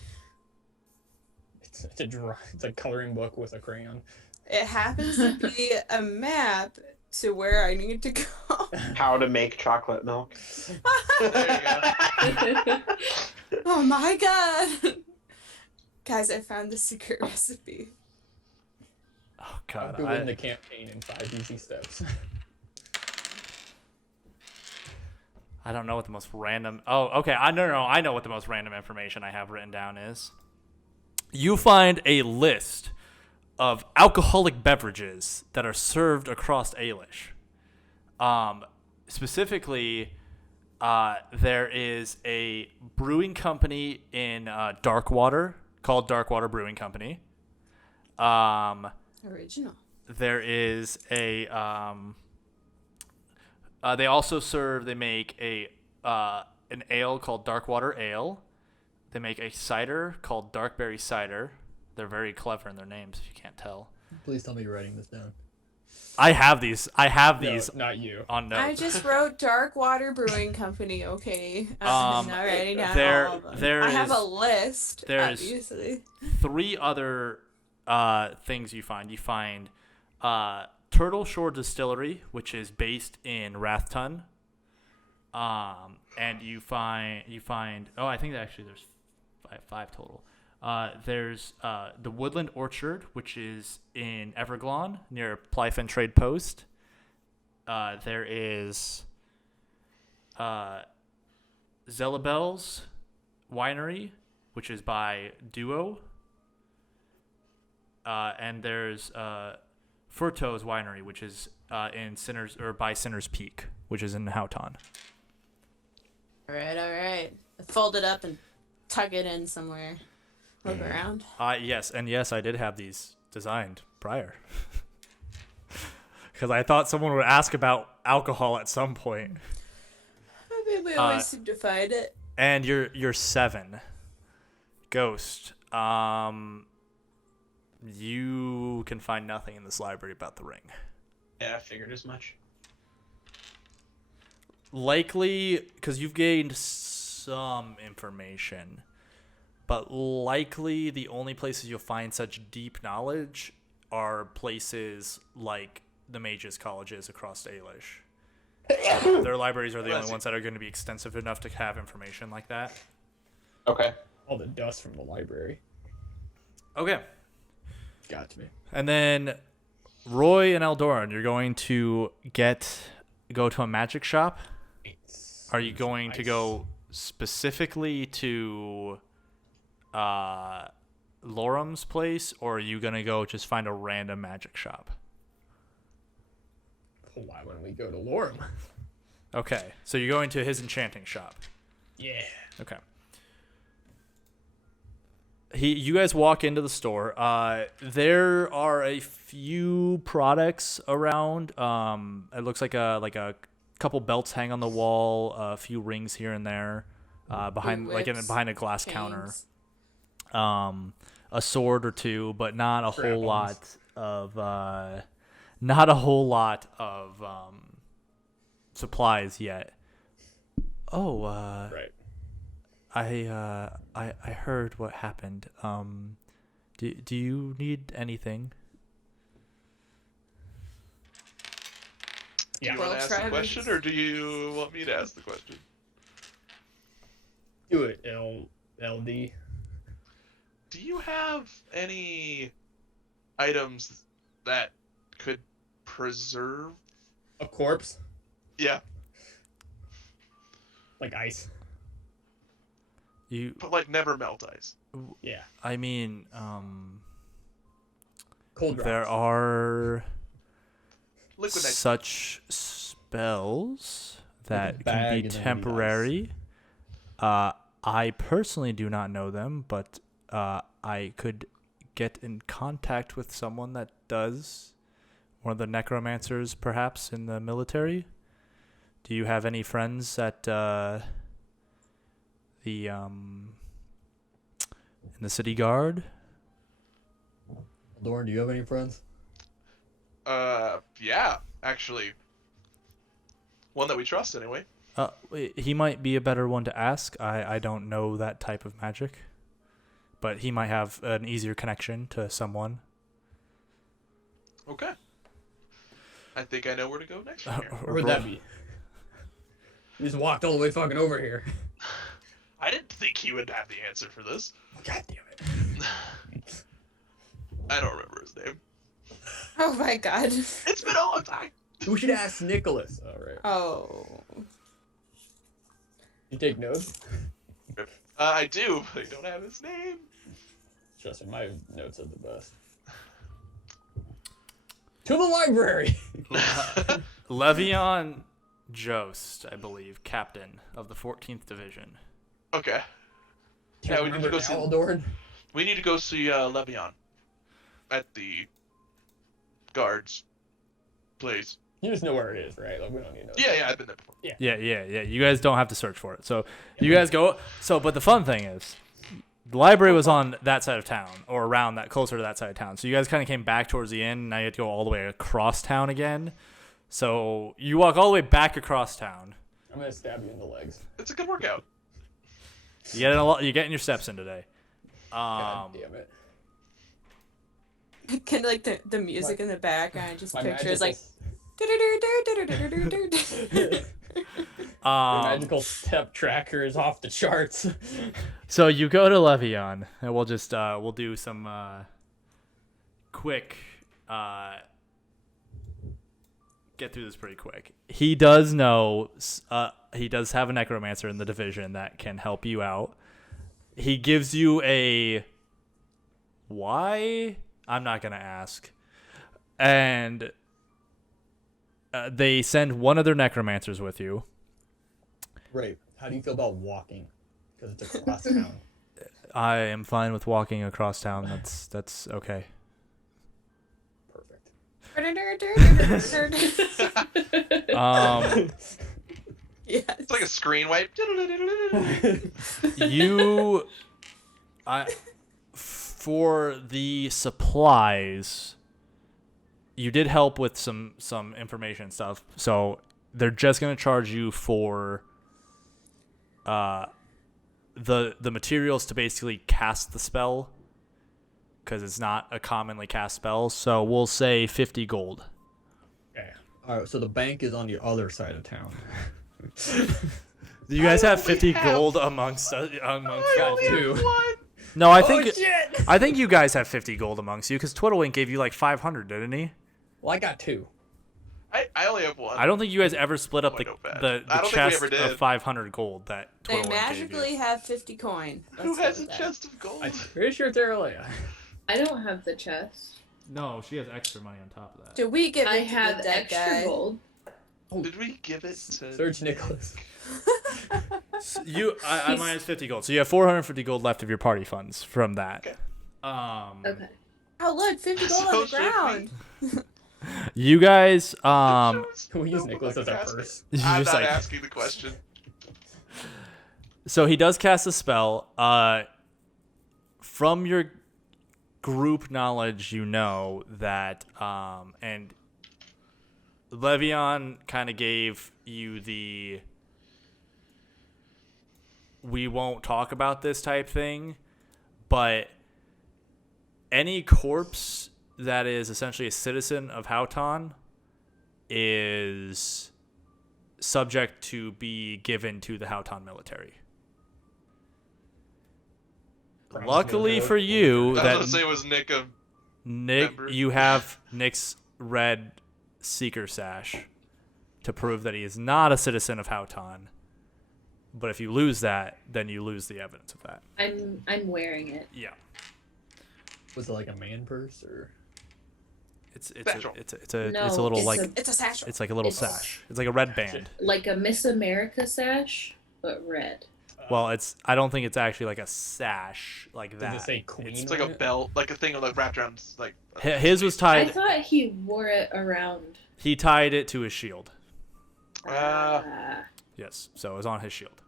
It's a coloring book with a crayon. It happens to be a map to where I need to go. How to make chocolate milk. There you go. Oh my god. Guys, I found the secret recipe. Oh god, I'll begin the campaign in 5 easy steps. I don't know what the most random. Oh, okay. I know what the most random information I have written down is. You find a list of alcoholic beverages that are served across Ailish. Specifically, there is a brewing company in Darkwater called Darkwater Brewing Company. Original. There is a they make a an ale called Darkwater Ale. They make a cider called Darkberry Cider. They're very clever in their names, if you can't tell. Please tell me you're writing this down. I have these No, not you. on notes. I just wrote Darkwater Brewing Company, okay? I'm not writing down all of them. I have a list, obviously. 3 other things you find. You find Turtle Shore Distillery, which is based in Rathtun. And you find I think that actually there's five total. There's the Woodland Orchard, which is in Everglon near Plyfen Trade Post. There is Zelabel's Winery, which is by Duo. And there's Furto's Winery, which is by Sinner's Peak, which is in Houghton. All right. Fold it up and tuck it in somewhere. Look around. Yes, I did have these designed prior. Because I thought someone would ask about alcohol at some point. I mean, we always seem to find it. And you're 7. Ghost. You can find nothing in this library about the ring. Yeah, I figured as much. Likely, because you've gained some information, but likely the only places you'll find such deep knowledge are places like the mages' colleges across Ailish. Their libraries are the only ones that are going to be extensive enough to have information like that. Okay. All the dust from the library. Okay. Got to me. And then Roy and Eldoran, you're going to go to a magic shop. Are you going to go specifically to Lorum's place, or are you going to go just find a random magic shop? Why wouldn't we go to Lorum? Okay, so you're going to his enchanting shop. Yeah. Okay. You guys walk into the store. There are a few products around. It looks like a couple belts hang on the wall, a few rings here and there, behind a glass counter. A sword or two, but not a whole lot of supplies yet. Right. I heard what happened. Do you need anything? Do you want to ask the question, or do you want me to ask the question? Do it, LD. Do you have any items that could preserve a corpse? Yeah. Like ice. You, but like never melt ice. Yeah. I mean, Cold there drops. are Liquid nitrogen. such spells that can bag be and then we need temporary. I personally do not know them, but I could get in contact with someone that does. One of the necromancers, perhaps, in the military. Do you have any friends at in the city guard? Dorn, do you have any friends? Yeah, actually. One that we trust, anyway. He might be a better one to ask. I don't know that type of magic, but he might have an easier connection to someone. Okay. I think I know where to go next from here. Where would that be? You just walked all the way fucking over here. I didn't think he would have the answer for this. God damn it. I don't remember his name. Oh my god. It's been a long time. We should ask Nicholas. All right. Oh. You take notes? I do, but I don't have his name. Trust me, my notes are the best. To the library! Levion Jost, I believe, captain of the 14th Division. Okay. Do you Yeah, we need to remember go see. Aldorn? We need to go see Levion at the guards place. You just know where it is, right? Like, we don't need to know. Yeah, I've been there before. Yeah. You guys don't have to search for it. So you guys go. So, but the fun thing is, the library was on that side of town, or around that, closer to that side of town. So you guys kind of came back towards the end. Now you have to go all the way across town again. So you walk all the way back across town. I'm gonna stab you in the legs. It's a good workout. You get in a lot. You're getting your steps in today. God damn it. Can like the music in the background just My pictures like Your magical step tracker is off the charts. So you go to Levion, and we'll just we'll do some quick get through this pretty quick. He does know he does have a necromancer in the division that can help you out. He gives you a why? I'm not gonna ask. And they send one of their necromancers with you. Right. How do you feel about walking? Because it's across town. I am fine with walking across town. That's okay. Perfect. Yes. It's like a screen wipe. For the supplies, you did help with some information and stuff. So they're just gonna charge you for the materials to basically cast the spell, because it's not a commonly cast spell. So we'll say 50 gold. Okay. All right. So the bank is on the other side of town. Do you guys have only 50 have- gold amongst I guys? only have two. one. No, I Oh, think you guys have 50 gold amongst you, because Twiddlewink gave you like 500, didn't he? Well, I got two. I only have one. I don't think you guys ever split up Oh, I know bad. the I don't think we chest ever did. of 500 gold that They Twiddlewink gave magically you. have 50 coin. Who Let's go has a with that. chest of gold? I'm pretty sure it's Aralea. I don't have the chest. No, she has extra money on top of that. Do we give I it to have the dead extra guy? gold. Did we give it to? Search Nicholas. I minus 50 gold, so you have 450 gold left of your party funds from that. Okay. Okay. Oh look, 50 gold on So the should ground. You guys, Can we use Nicholas as our purse? you I'm just not like, asking the question. so he does cast a spell. From your group knowledge, you know that, and Levion kind of gave you the we won't talk about this type thing, but any corpse that is essentially a citizen of Houghton is subject to be given to the Houghton military. Luckily for you, I was that gonna say was Nick a Nick, member. you have Nick's red seeker sash to prove that he is not a citizen of Houghton, But if you lose that, then you lose the evidence of that. I'm wearing it. Yeah. Was it like a man purse or? It's Satchel. a No, little it's like a- It's a satchel. it's like a little it's- sash. It's like a red band. Like a Miss America sash, but red. Well, I don't think it's actually like a sash like Does that. it say queen? It's like a belt, like a thing like wrapped around like. His was I tied. thought he wore it around. He tied it to his shield. Ah. Yes, so it was on his shield.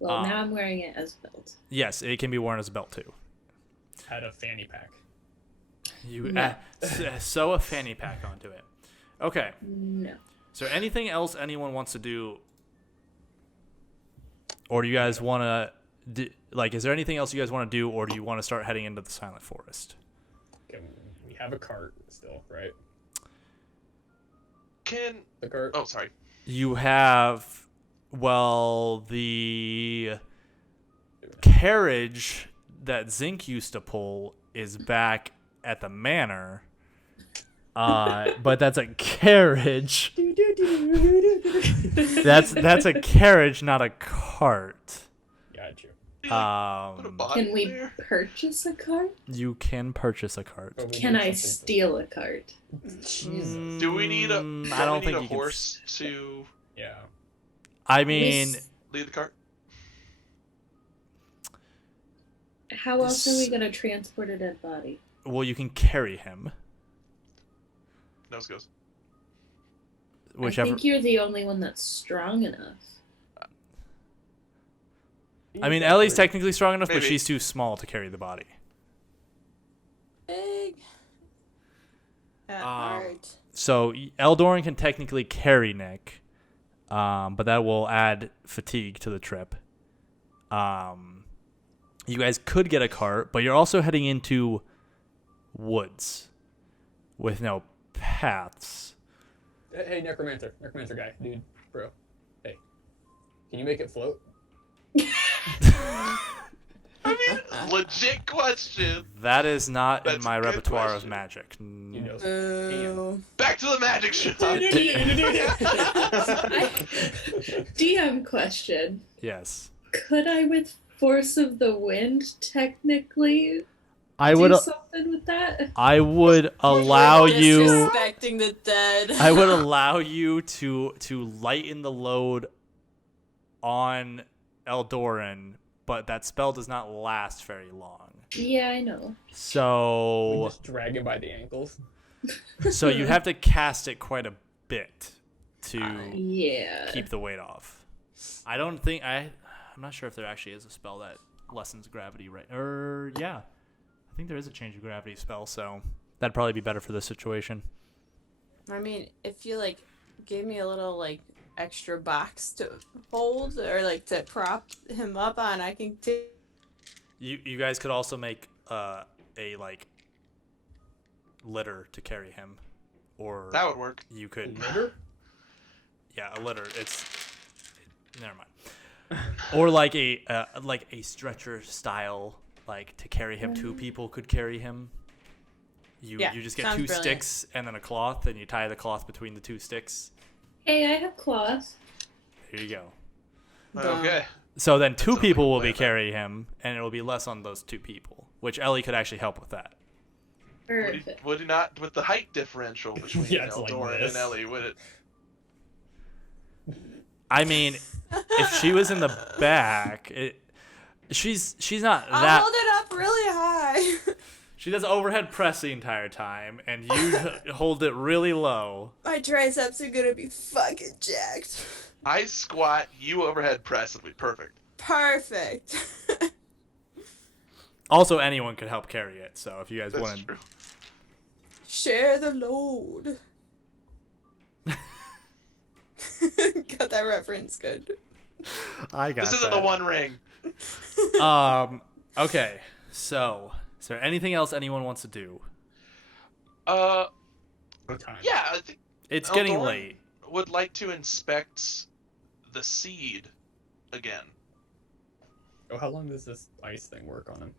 Well, now I'm wearing it as a belt. Yes, it can be worn as a belt too. Had a fanny pack. You No. sew a fanny pack onto it. Okay. No. Is there anything else anyone wants to do, or do you guys want to? Like, is there anything else you guys want to do, or do you want to start heading into the Silent Forest? Okay, we have a cart still, right? Can The cart. oh sorry. You have, well, the carriage that Zinc used to pull is back at the manor. But that's a carriage. That's a carriage, not a cart. Got you. Put a body Can we there? purchase a cart? You can purchase a cart. But we Can need I something steal a cart? Jesus. Do we need a? I don't need think a you can horse to Yeah. I mean, lead the cart. How else are we gonna transport a dead body? well, you can carry him. Nose goes. Whichever. I think you're the only one that's strong enough. I mean, Ellie's technically strong enough, but Maybe. she's too small to carry the body. Big. At heart. So Eldoran can technically carry Nick, but that will add fatigue to the trip. You guys could get a cart, but you're also heading into woods with no paths. Hey, necromancer guy, dude, bro. Hey, can you make it float? I mean, legit question. That is not in That's my a good repertoire question. of magic. You know. Boo. Back to the magic show. DM question. Yes. Could I, with force of the wind, technically I do would something with that? I would allow you Disrespecting the dead. I would allow you to lighten the load on Eldoran, but that spell does not last very long. Yeah, I know. We So just drag him by the ankles. so you have to cast it quite a bit to Yeah. keep the weight off. I don't think I'm not sure if there actually is a spell that lessens gravity, right? Or yeah. I think there is a change of gravity spell, so that'd probably be better for this situation. I mean, if you like gave me a little like extra box to hold or like to prop him up on, I can take. You guys could also make a like litter to carry him, or That would work. you could Litter? yeah, a litter. Never mind. Or like a stretcher style, like to carry him. Two people could carry him. You Yeah, just get sounds two brilliant. sticks and then a cloth, and you tie the cloth between the two sticks. Hey, I have claws. Here you go. Done. Okay. So then two sounds like people a will be plan. carrying him, and it will be less on those two people, which Ellie could actually help with that. Perfect. Would it not with the height differential between Yeah, it's like Eldoran this. and Ellie? Would it? I mean, if she was in the back, she's not I'll that. hold it up really high. She does overhead press the entire time, and you hold it really low. My triceps are gonna be fucking jacked. I squat, you overhead press. It'll be perfect. Perfect. Also, anyone could help carry it. So if you guys That's wanted, true. Share the load. Got that reference good. I got This isn't the One Ring. Okay. So, is there anything else anyone wants to do? No time. Yeah, I think It's getting Eldoran late. would like to inspect the seed again. Oh, how long does this ice thing work on him?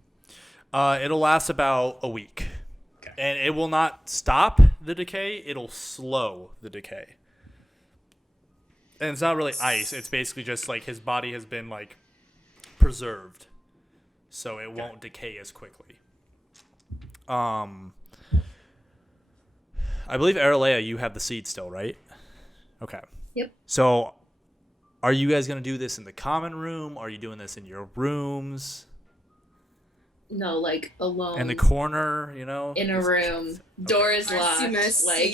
It'll last about a week, Okay. and it will not stop the decay. It'll slow the decay. And it's not really ice. It's basically just like his body has been like preserved, so it won't decay as quickly. I believe Aralea, you have the seed still, right? Okay. Yep. So, are you guys gonna do this in the common room? Are you doing this in your rooms? No, like alone. In the corner, you know? In a room. Door is locked. Like.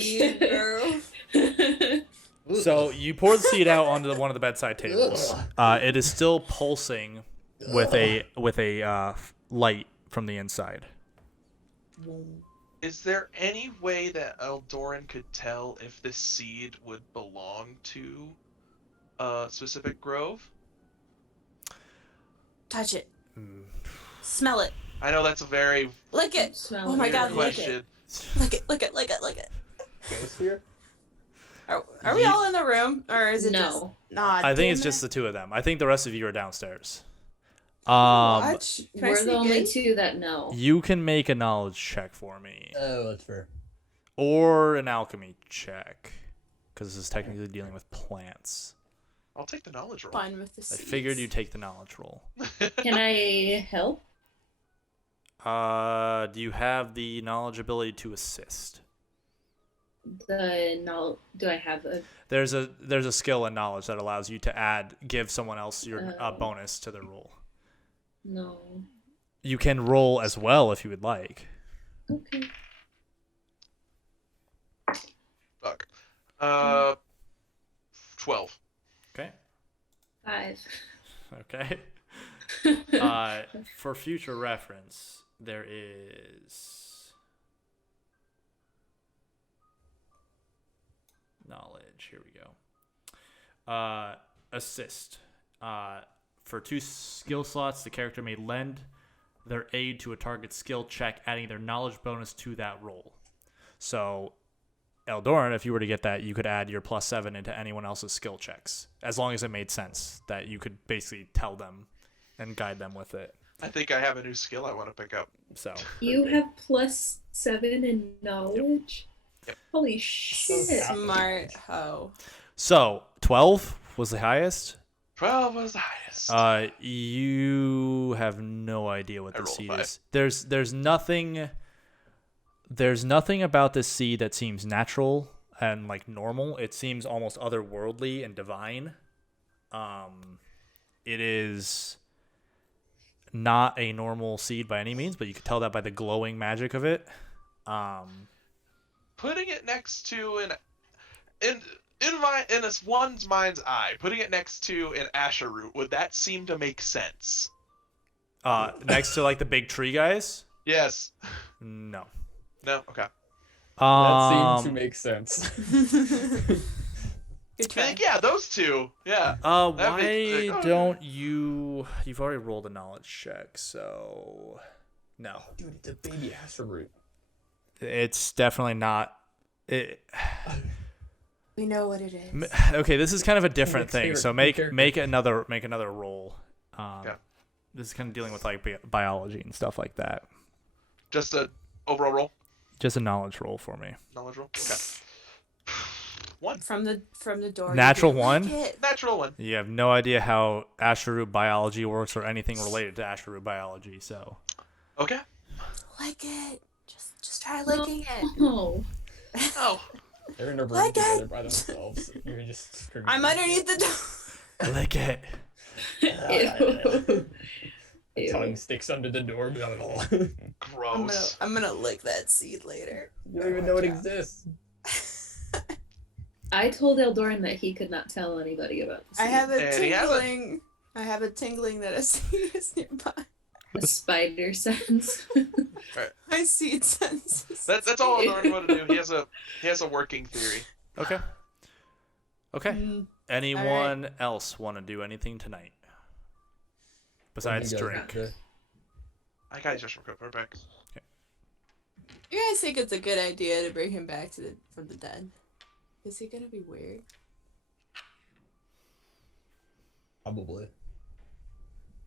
So you pour the seed out onto one of the bedside tables. It is still pulsing with a light from the inside. Is there any way that Eldoran could tell if this seed would belong to a specific grove? Touch it. Smell it. I know that's a very Lick it. Smell Oh my it. god, lick question. it. Lick it, lick it, lick it, lick it. Ghost here? Are we all in the room? Or is it just... No. Nah, I think damn it's it. just the two of them. I think the rest of you are downstairs. What? Can I We're see the only good? two that know. You can make a knowledge check for me. Oh, that's fair. Or an alchemy check. Because this is technically dealing with plants. I'll take the knowledge roll. Fun with the I seeds. figured you'd take the knowledge roll. Can I help? Do you have the knowledge ability to assist? Do I have a? There's a skill in knowledge that allows you to give someone else your Oh. bonus to the roll. No. You can roll as well if you would like. Okay. Fuck. 12. Okay. 5. Okay. For future reference, there is knowledge. Here we go. Assist. For 2 skill slots, the character may lend their aid to a target skill check, adding their knowledge bonus to that roll. So, Eldoran, if you were to get that, you could add your +7 into anyone else's skill checks, as long as it made sense that you could basically tell them and guide them with it. I think I have a new skill I want to pick up. So You have +7 in knowledge. Yep. Holy shit! Smart hoe. 12 was the highest. 12 was the highest. You have no idea what I the rolled seed 5. is. There's nothing about this seed that seems natural and like normal. It seems almost otherworldly and divine. It is not a normal seed by any means, but you can tell that by the glowing magic of it. Putting it next to in this one's mind's eye, putting it next to an Asher root, would that seem to make sense? Next to like the big tree guys? Yes. No. No? Okay. That seemed to make sense. Good I try. think, yeah, those two. Yeah. Why That'd be like, oh, don't you... You've already rolled a knowledge check, so... No. Dude, it's a baby Asher root. It's definitely not... We know what it is. Okay, this is kind of a different Nick's thing, favorite so character. make another roll. Yeah. This is kind of dealing with like biology and stuff like that. Just a overall roll? Just a knowledge roll for me. Knowledge roll? Okay. 1. From the door. Natural you do, one? "Lick it." Natural 1. You have no idea how Asheroot biology works or anything related to Asheroot biology, so... Okay. Lick it. Just try licking it. Oh. Oh. They're in a room Like it. together by themselves. You're just screaming. I'm underneath the door. Lick it. Ew. Ew. Tongue sticks under the door. Blah, blah, blah. Gross. I'm gonna lick that seed later. You don't even know it exists. I told Eldoran that he could not tell anybody about the I have a And he has it. tingling. I have a tingling that a seed is nearby. a spider sense. My seed senses. That's all I'm learning what to do. He has a working theory. Okay. Okay. Mm, Anyone else want to do anything tonight? Besides What do you guys drink. do? I gotta just real quick. We're back. you guys think it's a good idea to bring him back from the dead? Is he gonna be weird? Probably.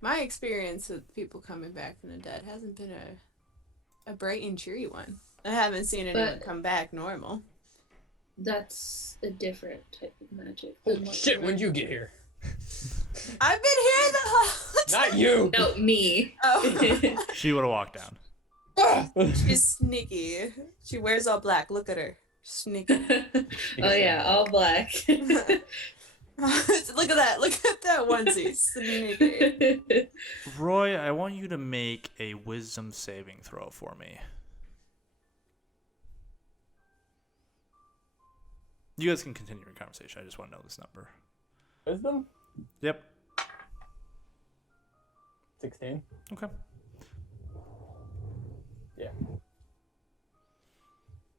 My experience with people coming back from the dead hasn't been a bright and cheery one. I haven't seen anyone But- come back normal. That's a different type of magic. Holy shit, when'd you get here? I've been here the whole time. Not you! No, me. Oh. She would have walked down. She's sneaky. She wears all black. Look at her. Sneaky. Oh yeah, all black. Look at that. Look at that onesie. Sneaky. Roy, I want you to make a wisdom saving throw for me. You guys can continue your conversation. I just want to know this number. Wisdom? Yep. 16. Okay. Yeah.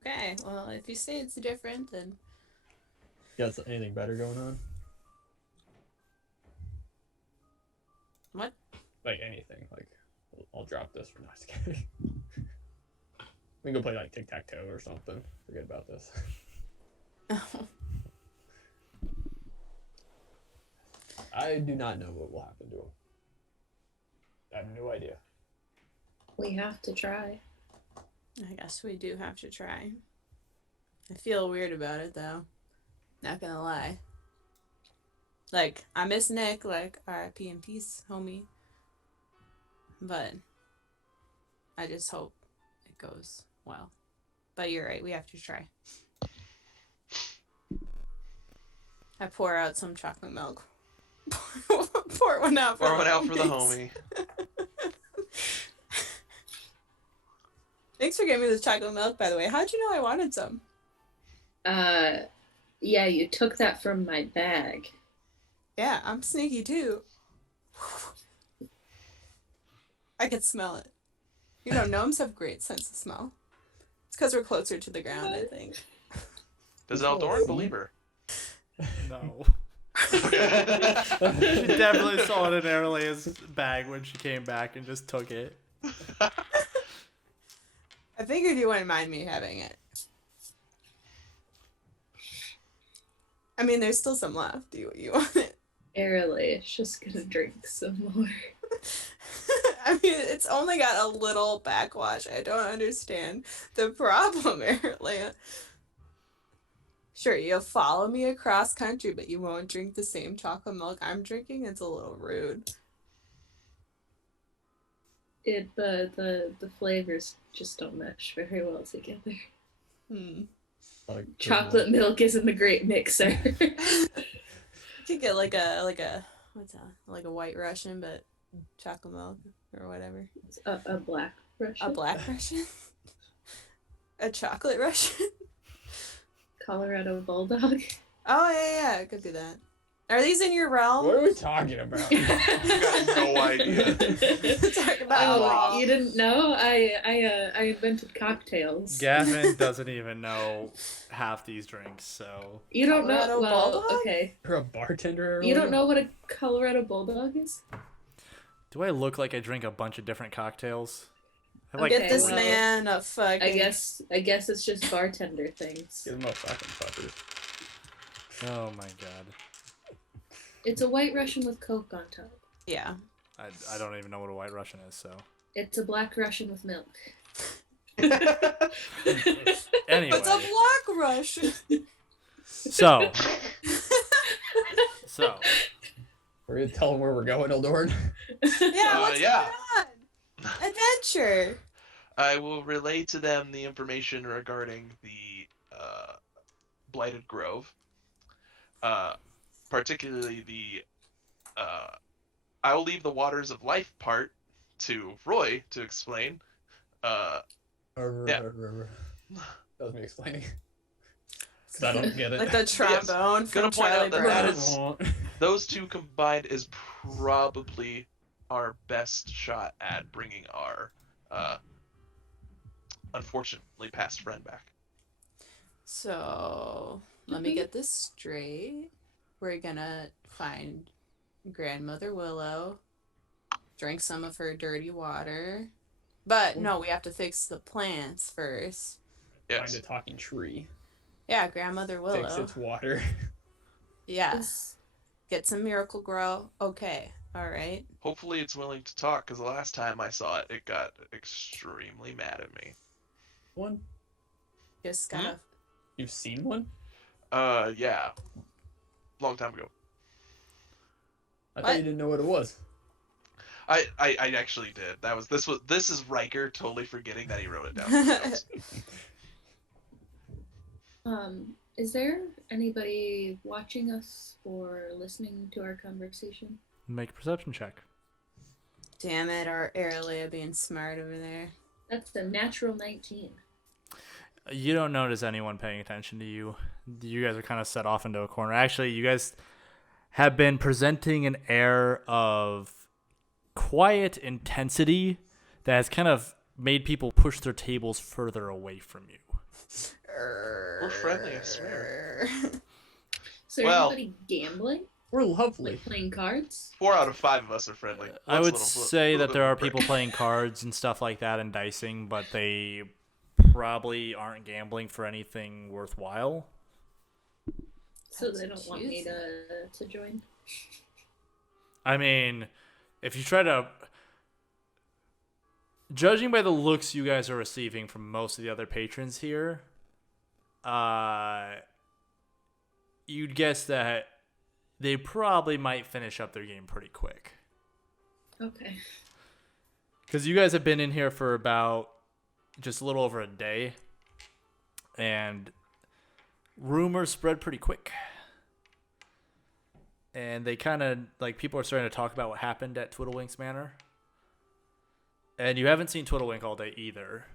Okay, well, if you say it's different, then You got anything better going on? what? Like anything. Like, I'll drop this for not kidding. We can go play like tic-tac-toe or something. Forget about this. I do not know what will happen to him. I have no idea. We have to try. I guess we do have to try. I feel weird about it, though. Not gonna lie. Like, I miss Nick, like, RIP in peace, homie. But I just hope it goes well. But you're right, we have to try. I pour out some chocolate milk. Pour one out for Pour the one out for the homies. homie. Thanks for giving me this chocolate milk, by the way. How'd you know I wanted some? Yeah, you took that from my bag. Yeah, I'm sneaky too. I can smell it. You know, gnomes have great sense of smell. It's because we're closer to the ground, I think. Does Eldorn believe her? No. She definitely saw it in Airlay's bag when she came back and just took it. I figured you wouldn't mind me having it. I mean, there's still some left. Do you want it? Airly is just gonna drink some more. I mean, it's only got a little backwash. I don't understand the problem, Airlea. Sure, you'll follow me across country, but you won't drink the same chocolate milk I'm drinking? It's a little rude. The flavors just don't mesh very well together. Like, Chocolate milk isn't a great mixer. You could get like a what's that? Like a white Russian, but chocolate milk or whatever. a black Russian. A black Russian? A chocolate Russian? Colorado Bulldog. Oh yeah, I could do that. Are these in your realm? What are we talking about? You got no idea. Talk about Oh, you didn't know? I invented cocktails. Gavin doesn't even know half these drinks, so. You don't Colorado know? Well, Bulldog? okay. You're a bartender or You don't whatever? know what a Colorado Bulldog is? Do I look like I drink a bunch of different cocktails? I Okay, Get this well, man a fucking. I guess it's just bartender things. Get him a fucking fucker. Oh my god. It's a white Russian with Coke on top. Yeah. I don't even know what a white Russian is, so. It's a black Russian with milk. Anyway. It's a black Russian. So. We're gonna tell him where we're going, Eldorn? Yeah, what's yeah. going on? Adventure. I will relay to them the information regarding the Blighted Grove. Particularly the I will leave the waters of life part to Roy to explain. Yeah. That was me explaining. Because I don't get it. Like the trombone from Gonna point Charlie out that Brown. that is those two combined is probably our best shot at bringing our unfortunately passed friend back. So, let me get this straight. We're gonna find Grandmother Willow, drink some of her dirty water. But no, we have to fix the plants first. Yes. Find a talking tree. Yeah, Grandmother Willow. Fix its water. Yes. Get some Miracle Grow. Okay. All right. Hopefully it's willing to talk, because the last time I saw it, it got extremely mad at me. One? Just gotta. You've seen one? Yeah. Long time ago. I What? thought you didn't know what it was. I actually did. This is Riker totally forgetting that he wrote it down in his notes. Is there anybody watching us or listening to our conversation? Make a perception check. Damn it, our Airlia being smart over there. That's a natural 19. You don't notice anyone paying attention to you. You guys are kind of set off into a corner. Actually, you guys have been presenting an air of quiet intensity that has kind of made people push their tables further away from you. We're friendly, I swear. So Well- everybody gambling? We're lovely. Like playing cards? 4 out of 5 of us are friendly. I One's would a little- say little that bit there of a are prick. people playing cards and stuff like that and dicing, but they probably aren't gambling for anything worthwhile. So That's they don't want me cute. to join? I mean, if you try to... Judging by the looks you guys are receiving from most of the other patrons here, you'd guess that they probably might finish up their game pretty quick. Okay. Because you guys have been in here for about just a little over a day, and rumors spread pretty quick. And they kind of, like, people are starting to talk about what happened at Twiddlewink's Manor. And you haven't seen Twiddlewink all day either,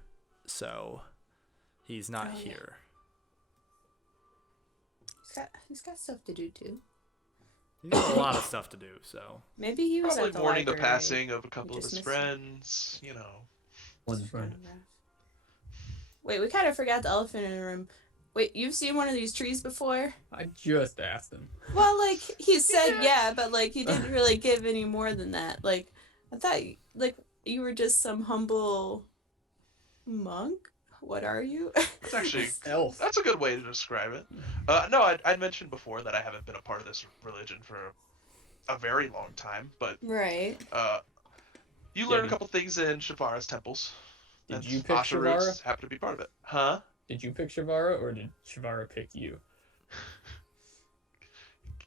so he's not Oh, yeah. here. He's got stuff to do too. He's got a lot of stuff to do, so. Maybe he was Probably at the mourning the library. passing of a couple of just his missed him. friends, you know. One's friend. Wait, we kind of forgot the elephant in the room. Wait, you've seen one of these trees before? I just asked him. Well, like, he said yeah, but, like, he didn't really give any more than that. Like, I thought, like, you were just some humble monk? What are you? It's actually Elf. that's a good way to describe it. No, I'd mentioned before that I haven't been a part of this religion for a very long time, but Right. you Yeah, learn a did- couple things in Shavara's temples. Did and you pick Asha roots Shavara? happen to be part of it, huh? Did you pick Shavara or did Shavara pick you?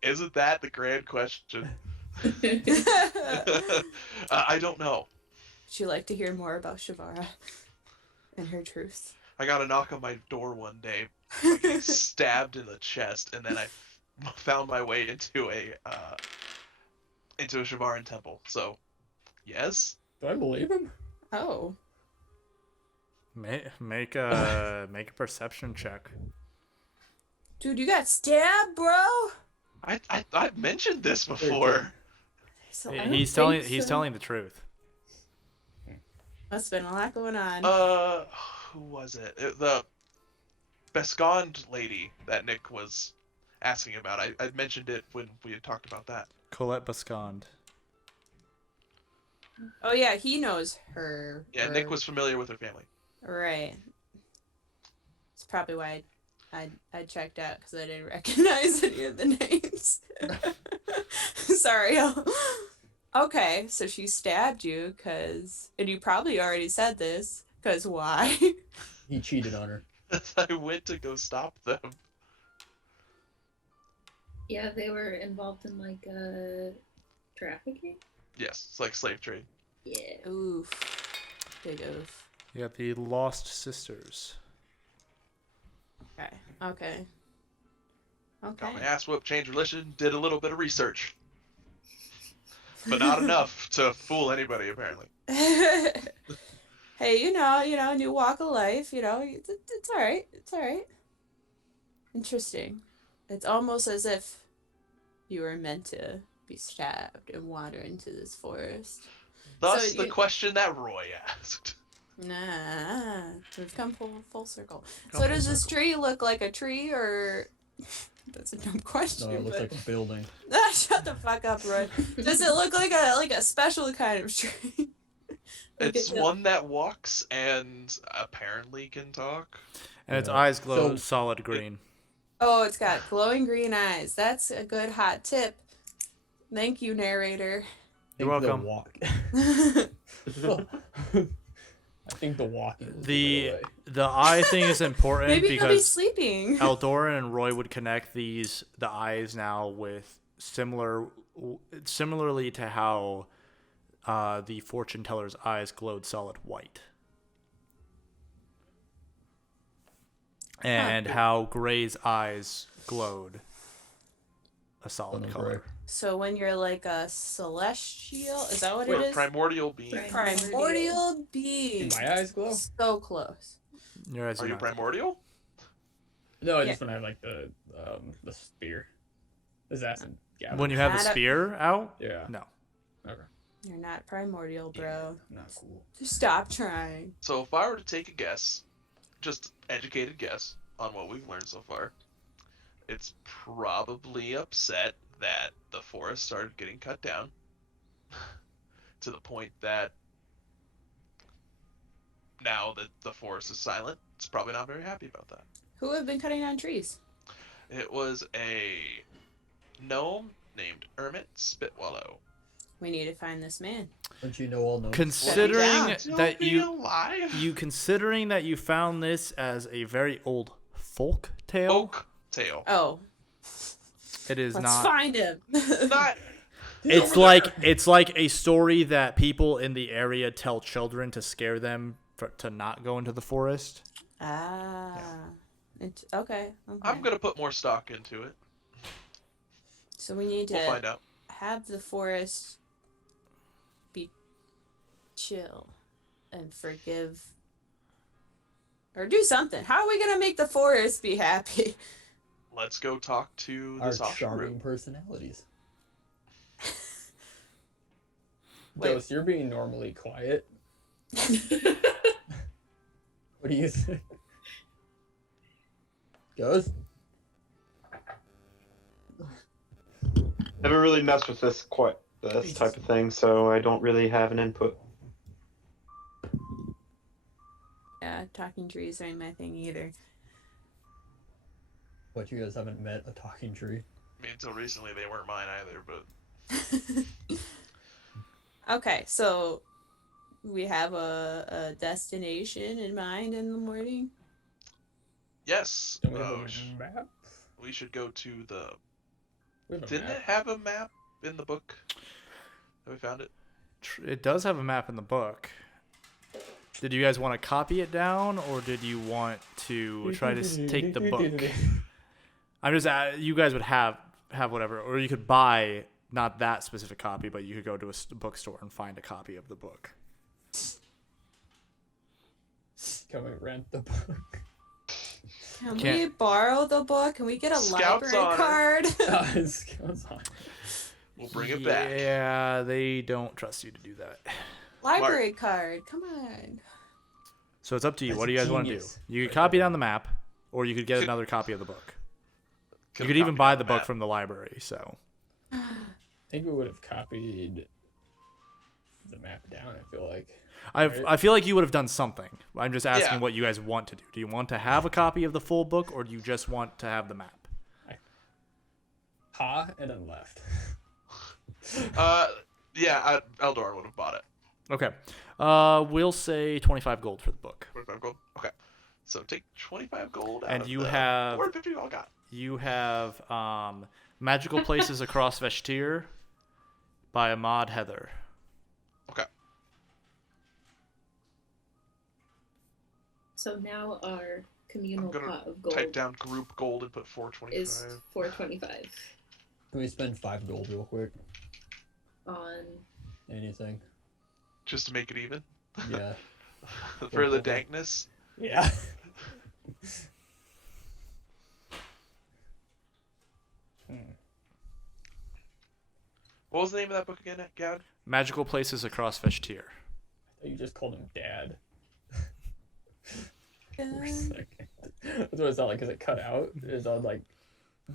Isn't that the grand question? I don't know. Would you like to hear more about Shavara and her truth? I got a knock on my door one day, getting stabbed in the chest, and then I found my way into a Shavaran temple. So, yes. Do I believe him? Oh. Make a perception check. Dude, you got stabbed, bro? I've mentioned this before. So, I don't He's think he's so. telling the truth. Must have been a lot going on. Who was it? The Bescond lady that Nick was asking about. I mentioned it when we had talked about that. Colette Bascond. Oh, yeah, he knows her. Yeah, or- Nick was familiar with her family. Right. It's probably why I checked out, because I didn't recognize any of the names. Sorry. Okay, so she stabbed you because, and you probably already said this, because why? He cheated on her. I went to go stop them. Yeah, they were involved in like trafficking. Yes, it's like slave trade. Yeah. Oof. Big oof. You got the Lost Sisters. Okay. Okay. Okay. Got my ass whooped, changed religion, did a little bit of research. But not enough to fool anybody, apparently. Hey, you know, new walk of life, it's all right. It's all right. Interesting. It's almost as if you were meant to be stabbed and wander into this forest. Thus So the you- question that Roy asked. Nah, we've come full circle. Come So full does this circle. tree look like a tree, or that's a dumb question? No, it looks but... like a building. Shut the fuck up, Roy. Does it look like a special kind of tree? It's Okay. one that walks and apparently can talk. And its Yeah. eyes glow So- solid green. Oh, it's got glowing green eyes. That's a good hot tip. Thank you, narrator. You're Think they'll welcome. Walk. I think the walking was The way. eye thing is important Maybe he'll be because sleeping. Eldoran and Roy would connect the eyes now with similarly to how the fortune teller's eyes glowed solid white, and how Gray's eyes glowed a solid Gray. color. So when you're like a celestial, is that what it Or is? primordial being. Primordial being. Did my eyes glow? So close. Your eyes Are you not- primordial? No, I Yeah. just when I have like the spear. Assassin. Yeah. When you have the Not a- spear out? Yeah. No. Okay. You're not primordial, bro. Not cool. Just stop trying. So if I were to take a guess, just educated guess on what we've learned so far, it's probably upset that the forest started getting cut down to the point that now that the forest is silent, it's probably not very happy about that. Who have been cutting down trees? It was a gnome named Ermit Spitwallow. We need to find this man. Don't you know all know? Considering Still that be you alive? considering that you found this as a very old folk tale, Oak tail. Oh, it is let's not. find him. Not. It's over like there. it's like a story that people in the area tell children to scare them to not go into the forest. Okay. I'm gonna put more stock into it. So we need We'll to find out. have the forest be chill and forgive or do something. How are we gonna make the forest be happy? Let's go talk to Our this offshore charming group. personalities. Wait. Ghost, you're being normally quiet. What do you think? Ghost? Never really messed with this type of thing, so I don't really have an input. Yeah, talking trees ain't my thing either. What, you guys haven't met a talking tree? I mean, until recently they weren't mine either, but Okay, so we have a destination in mind in the morning. yes. Don't we have Oh, a map? we should go to the. We have a Didn't map. it have a map in the book? Have we found it? It does have a map in the book. Did you guys want to copy it down, or did you want to try to take the book? I'm just you guys would have whatever, or you could buy not that specific copy, but you could go to a bookstore and find a copy of the book. Can we rent the book? Can we Can't- borrow the book? Can we get a Scouts library honor. card? It's goes on. We'll bring it back. Yeah, they don't trust you to do that. Library card. Come on. So it's up to you. That's what do you guys want to do? genius. You could Right copy there. down the map, or you could get another copy of the book. You Could've could even copied buy on the book map. from the library. So I think we would have copied the map down, I feel like. I feel like you would have done something. I'm just asking Yeah. what you guys want to do. Do you want to have a copy of the full book, or do you just want to have the map? Ha, and then left. Yeah, Eldor would have bought it. Okay. We'll say 25 gold for the book. 25 gold. Okay. So take 25 gold out And of you the have- 450 you all got. You have Magical Places Across Veshtir by Ahmad Heather. Okay. So now our communal I'm gonna pot of gold Type down group gold and put 425. is 425 Can we spend 5 gold real quick? on. Anything? Just to make it even. Yeah. For the dankness. Yeah. What was the name of that book again, Gad? Magical Places Across Veshtir. You just called him Dad. For a Uh, second. That's what it sounded like, because it cut out. It sounded like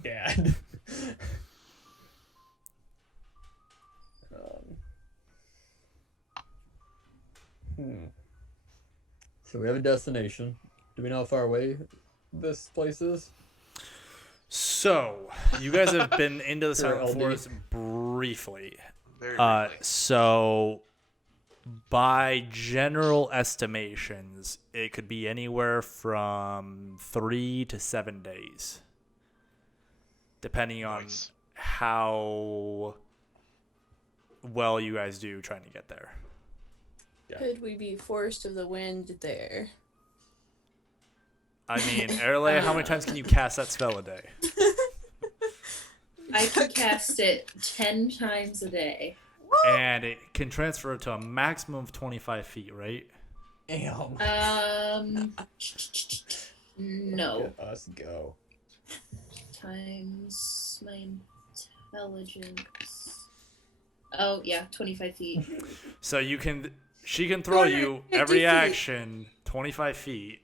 Dad. So we have a destination. Do we know how far away this place is? So, you guys have been into the You're Silent LD. Forest briefly. Very briefly. So, By general estimations, it could be anywhere from 3 to 7 days, depending on Nice. how well you guys do trying to get there. Could we be forced of the wind there? I mean, Erle, how many times can you cast that spell a day? I can cast it 10 times a day. And it can transfer to a maximum of 25 feet, right? Damn. No. Look at us go. Times my intelligence. Oh, yeah, 25 feet. So she can throw you 250 every feet. action 25 feet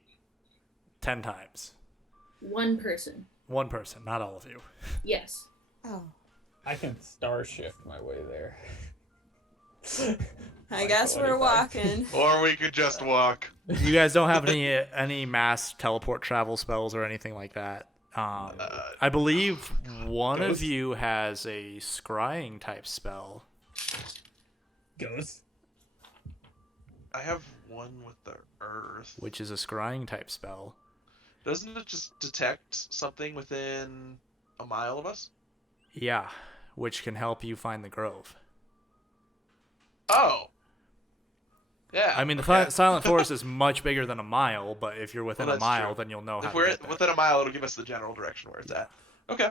10 times. One person. One person, not all of you. Yes. Oh. I can star shift my way there. I guess we're 25. walking. Or we could just walk. You guys don't have any mass teleport travel spells or anything like that. I believe one of Ghost? you has a scrying type spell. Ghost. I have one with the earth. Which is a scrying type spell. Doesn't it just detect something within a mile of us? Yeah, which can help you find the grove. Oh. Yeah. I mean, the okay. Silent Forest is much bigger than a mile, but if you're within Well, a that's mile, true. then you'll know how If to we're get there. within a mile, it'll give us the general direction where it's at. Okay.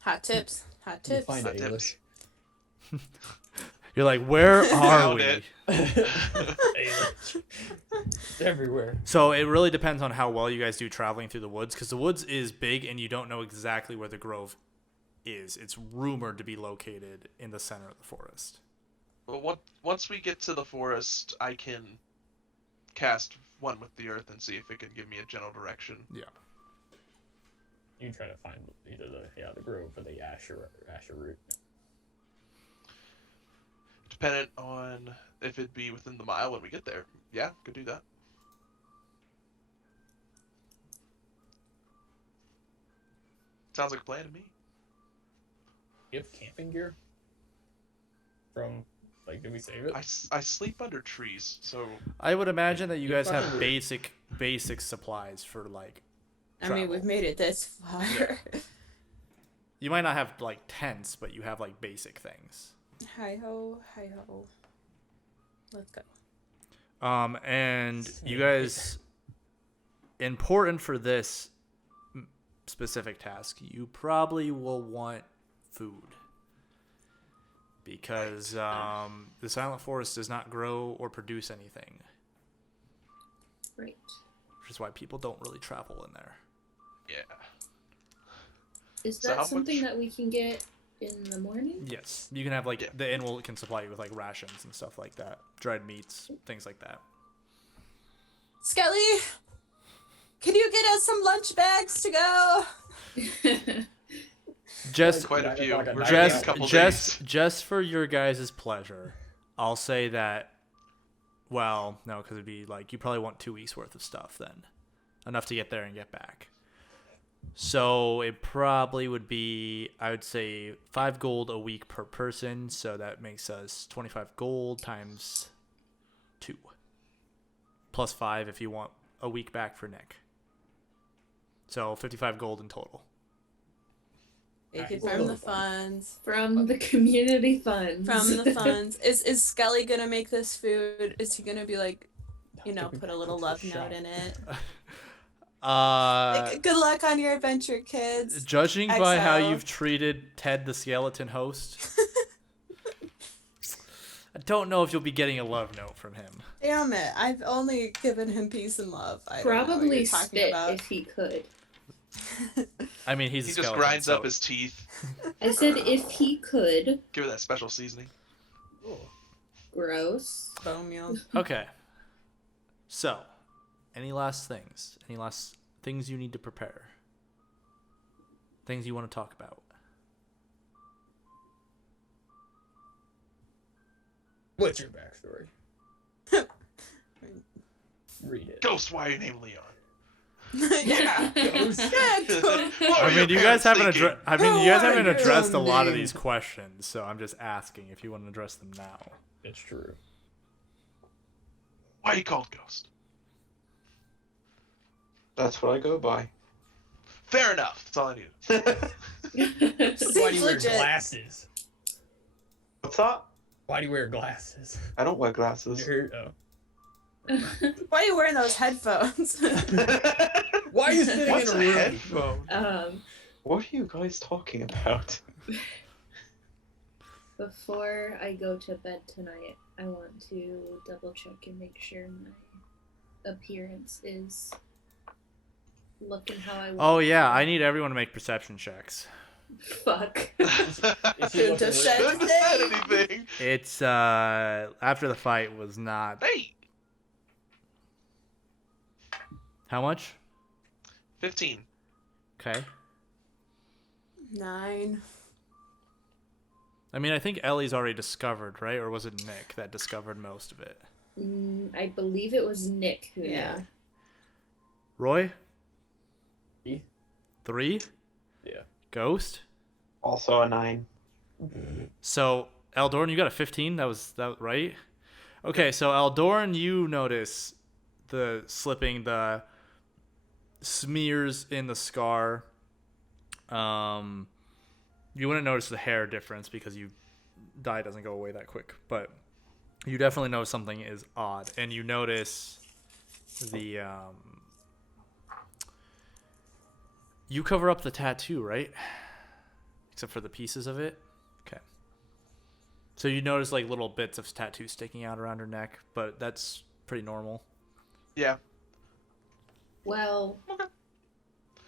Hot tips. Hot You tips. find Hot Ailish. You're like, where are Found we? it. Ailish. It's everywhere. So it really depends on how well you guys do traveling through the woods, because the woods is big and you don't know exactly where the grove is. It's rumored to be located in the center of the forest. But once we get to the forest, I can cast one with the earth and see if it can give me a general direction. Yeah. You can try to find either the grove or the Asher root. Dependent on if it'd be within the mile when we get there. Yeah, could do that. Sounds like a plan to me. You have camping gear? From, like, did we save it? I sleep under trees, so I would imagine that you You guys have fucking- basic supplies for like. I mean, travel. we've made it this far. You might not have like tents, but you have like basic things. Hi ho, hi ho. Let's go. And you guys, important for this specific task, you probably will want food. Because the Silent Forest does not grow or produce anything. Right. Which is why people don't really travel in there. yeah. Is So that how something much- that we can get in the morning? Yes. You can have like, Yeah. the inn can supply you with like rations and stuff like that. Dried meats, things like that. Skelly, can you get us some lunch bags to go? Just Quite a Like few. a We're night taking a out. couple just days. just for your guys' pleasure, I'll say that. Well, no, because it'd be like you probably want 2 weeks worth of stuff then, enough to get there and get back. So it probably would be, I would say, 5 gold a week per person. So that makes us 25 gold times 2, plus 5 if you want a week back for Nick. So 55 gold in total. Take it Nice. from the funds. From the community funds. From the funds. Is Skelly gonna make this food? Is he gonna be like, you know, Take me put a back little into love the note shop. in it? Like, Good luck on your adventure, kids. judging by how XO. you've treated Ted the skeleton host, I don't know if you'll be getting a love note from him. Damn it! I've only given him peace and love. I don't know what Probably you're talking spit about. if he could. I mean, he's He a just skeleton, grinds so- up his teeth. I said if he could. Give it that special seasoning. Gross. Bone meal. Okay. So, any last things? Any last things you need to prepare? Things you want to talk about? What's your backstory? Read it. Ghost, why are you named Leon? Yeah. Ghost. What I were your mean, you guys parents haven't thinking? you guys haven't Who are addressed a your lot of names? these questions, so I'm just asking if you want to address them now. It's true. Why he called Ghost? That's what I go by. Fair enough. That's all I needed. Why do Seems you wear legit. glasses? What's that? Why do you wear glasses? I don't wear glasses. Oh. Why are you wearing those headphones? Why are you sitting What's in a a room? headphone? What are you guys talking about? Before I go to bed tonight, I want to double check and make sure my appearance is looking how I want. Oh yeah, it I to. need everyone to make perception checks. Fuck. Is he Couldn't looking have said real- Couldn't have said anything. It's after the fight was not. Hey, How much? 15. Okay. 9. I mean, I think Ellie's already discovered, right? Or was it Nick that discovered most of it? I believe it was Nick who Yeah. knew. Roy? Me? 3? Yeah. Ghost? Also a 9. So, Eldorn, you got a 15? That was right? Okay, so Eldorn, you notice the slipping, the smears in the scar. You wouldn't notice the hair difference because dye doesn't go away that quick, but you definitely know something is odd, and you notice the you cover up the tattoo, right? Except for the pieces of it. Okay. So you notice like little bits of tattoo sticking out around her neck, but that's pretty normal. Yeah. Well,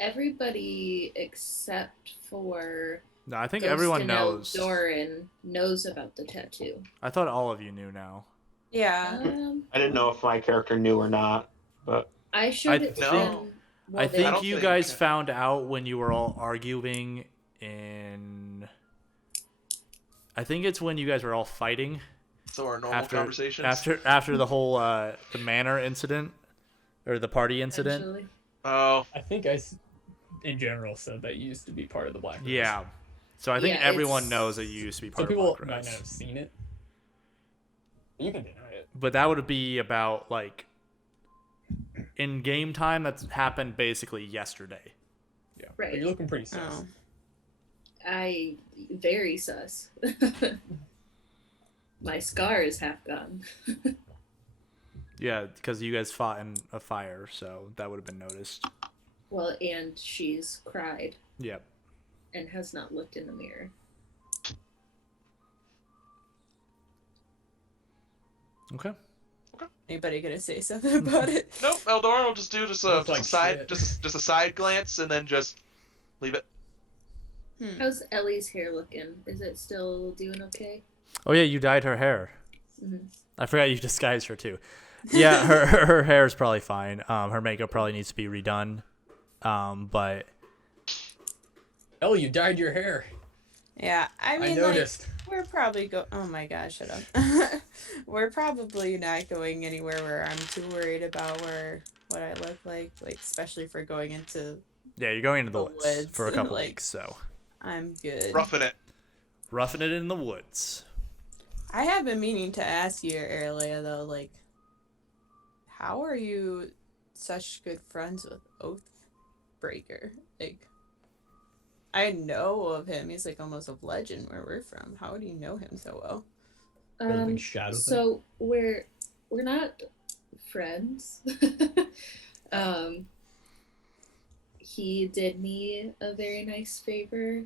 everybody except for No, I think Ghost everyone and knows. Doran knows about the tattoo. I thought all of you knew now. Yeah. I didn't know if my character knew or not, but I showed it to No. them. I while they- think don't you think- guys found out when you were all arguing in. I think it's when you guys were all fighting So our normal conversations. after the whole the manor incident or the party incident. Essentially. Oh, I think in general, said that you used to be part of the Black Rose. Yeah. So I think Yeah, everyone it's- knows that you used to be So part people of Black might Rose. not have seen it. You can deny it. But that would be about like in game time. That's happened basically yesterday. Yeah. Right. But you're looking pretty sus. Oh. I very sus. My scar is half gone. Yeah, because you guys fought in a fire, so that would have been noticed. Well, and she's cried Yep. and has not looked in the mirror. Okay. Anybody gonna say something about it? nope. Eldorn will just do just a, Looks just like a side, shit. just a side glance, and then just leave it. How's Ellie's hair looking? Is it still doing okay? Oh yeah, you dyed her hair. Mhm. I forgot you disguised her too. Yeah, her hair is probably fine. Her makeup probably needs to be redone. But Ellie, you dyed your hair. Yeah, I mean, I noticed. we're probably oh my gosh, shut up. We're probably not going anywhere where I'm too worried about what I look like especially for going into. yeah, you're going into the The woods woods, for a couple like- weeks, so I'm good. Roughing it. roughing it in the woods. I have been meaning to ask you earlier though, how are you such good friends with Oathbreaker? I know of him. He's almost a legend where we're from. How do you know him so well? Building shadow thing. So we're not friends. He did me a very nice favor,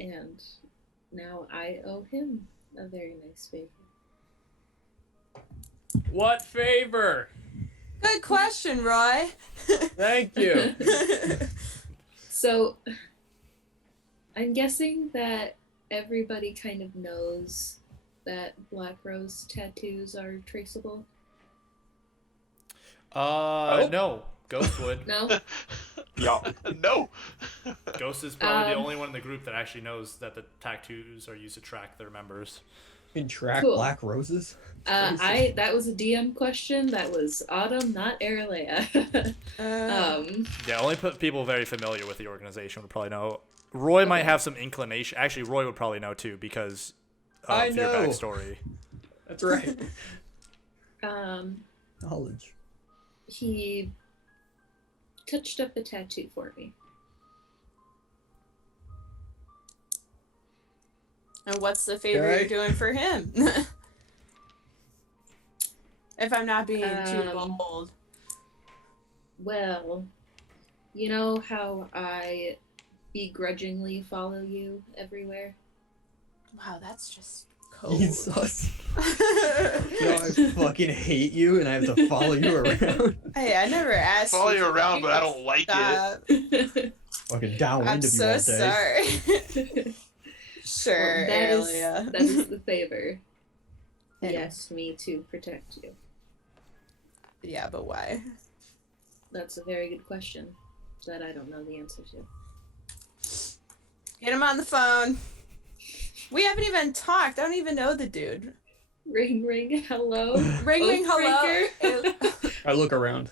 and now I owe him a very nice favor. What favor? Good question, Roy. Thank you. So I'm guessing that everybody kind of knows that Black Rose tattoos are traceable. No. Ghost would. No? Yup. No. Ghost is probably the Um, only one in the group that actually knows that the tattoos are used to track their members. You can track Cool. Black Roses? That was a DM question. That was Autumn, not Aralea. Yeah, only people very familiar with the organization would probably know. Roy might have some inclination. Actually, Roy would probably know too because of I your know. backstory. That's right. Knowledge. He touched up a tattoo for me. And what's the favor you're doing for him? If I'm not being too bold. Well, you know how I begrudgingly follow you everywhere? Wow, that's just cold. You sus. I fucking hate you and I have to follow you around. Hey, I never asked Follow you you to around, but I please don't like stop. Fucking downwind I'm if you so want, Dave. sorry. Sure, that Alia. is the favor. He And- asked me to protect you. Yeah, but why? That's a very good question that I don't know the answer to. Get him on the phone. We haven't even talked. I don't even know the dude. Ring, ring, hello. Ring, hello. I look around.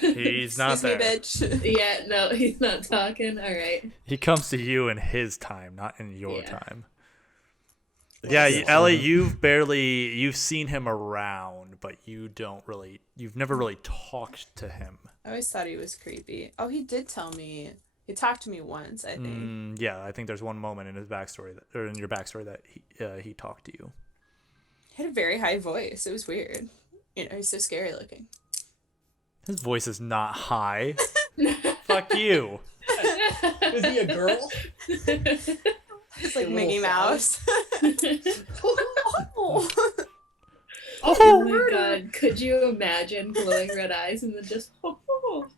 He's not Excuse me, there. bitch. Yeah, no, he's not talking. All right. He comes to you in his time, not in your Yeah. time. Yeah, Ellie, you've seen him around, but you've never really talked to him. I always thought he was creepy. Oh, he did tell me. He talked to me once, I think. Yeah, I think there's one moment in his backstory or in your backstory that he talked to you. He had a very high voice. It was weird. You know, he's so scary looking. His voice is not high. Fuck you. Is he a girl? It's like A little Mickey Mouse. Oh my god, could you imagine glowing red eyes and then just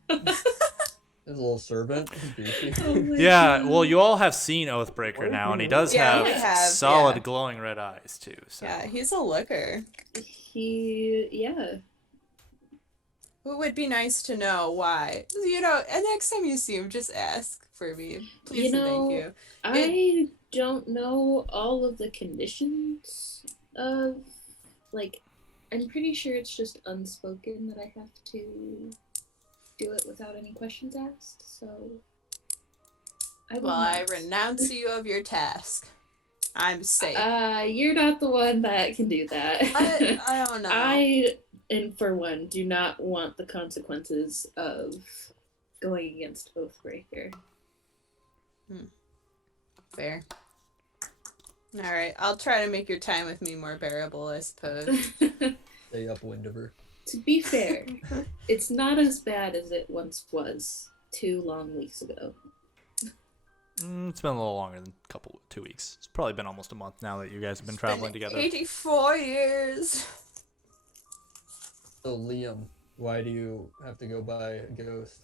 His little servant. Douchey. Oh my Yeah, God. well, you all have seen Oathbreaker now, and he does Yeah, have, we have, solid yeah. glowing red eyes too. So. Yeah, he's a looker. Yeah. It would be nice to know why. You know, and next time you see him, just ask for me. Please and thank you. I don't know all of the conditions of, like, I'm pretty sure it's just unspoken that I have to do it without any questions asked, so... I renounce you of your task. I'm safe. You're not the one that can do that. I don't know. I, and for one, do not want the consequences of going against Oathbreaker. Fair. Alright, I'll try to make your time with me more bearable, I suppose. Stay upwind of her. To be fair, it's not as bad as it once was 2 long weeks ago. It's been a little longer than 2 weeks. It's probably been almost a month now that you guys have been traveling together. 84 years. So Liam, why do you have to go by a ghost?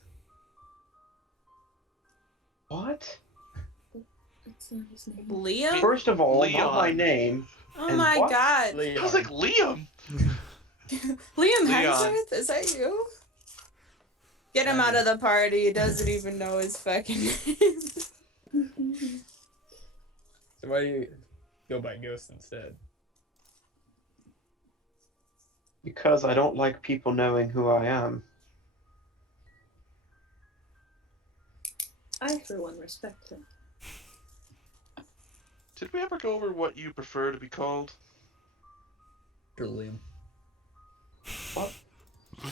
What? That's not his name. Liam? First of all, Leon. not my name. Oh and my what? god. I was like, Liam! Liam Leon. Hemsworth? Is that you? Get him out of the party. He doesn't even know his fucking name. So why do you go by ghost instead? Because I don't like people knowing who I am. I, for one, respect him. Did we ever go over what you prefer to be called? Sure, Liam.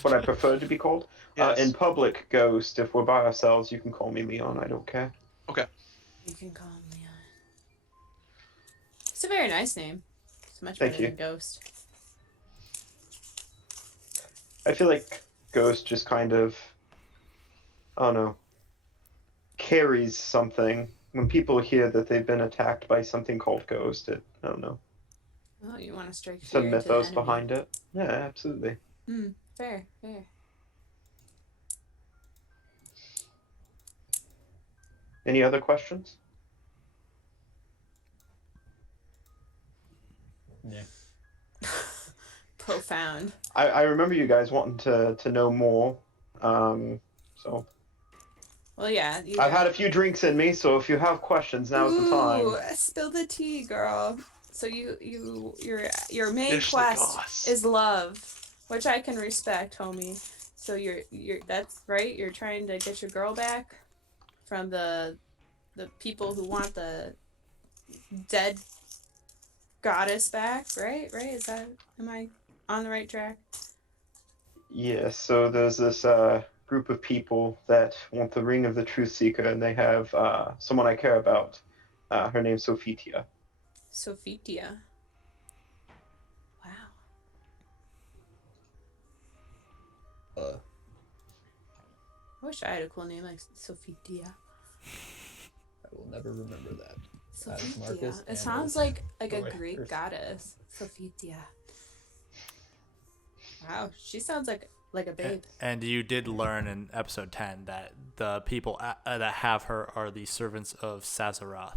What I prefer to be called? Yes. In public, Ghost. If we're by ourselves, you can call me Leon. I don't care. You can call him Leon. It's a very nice name. It's much Thank better you. than Ghost. I feel like Ghost just kind of, I don't know, carries something. When people hear that they've been attacked by something called Ghost, I don't know. Oh, you want to strike Some fear into the mythos enemy. behind it. Yeah, absolutely. Fair, fair. Any other questions? Yeah. Profound. I remember you guys wanting to know more. So Well, yeah. I've had a few drinks in me, so if you have questions, now's the time. Ooh, spill the tea, girl. So your main Dish the quest goss. is love, which I can respect, homie. So you're that's right. You're trying to get your girl back from the people who want the dead goddess back, right? Right? Am I on the right track? Yeah, so there's this group of people that want the Ring of the Truth Seeker, and they have someone I care about. Her name's Sophitia. Sophitia. Wow. Uh, I wish I had a cool name like Sophitia. I will never remember that. Sophitia. Marcus It and sounds as like a Roy Greek first. goddess. Sophitia. Wow, she sounds like a babe. And you did learn in episode 10 that the people that have her are the servants of Sazaroth.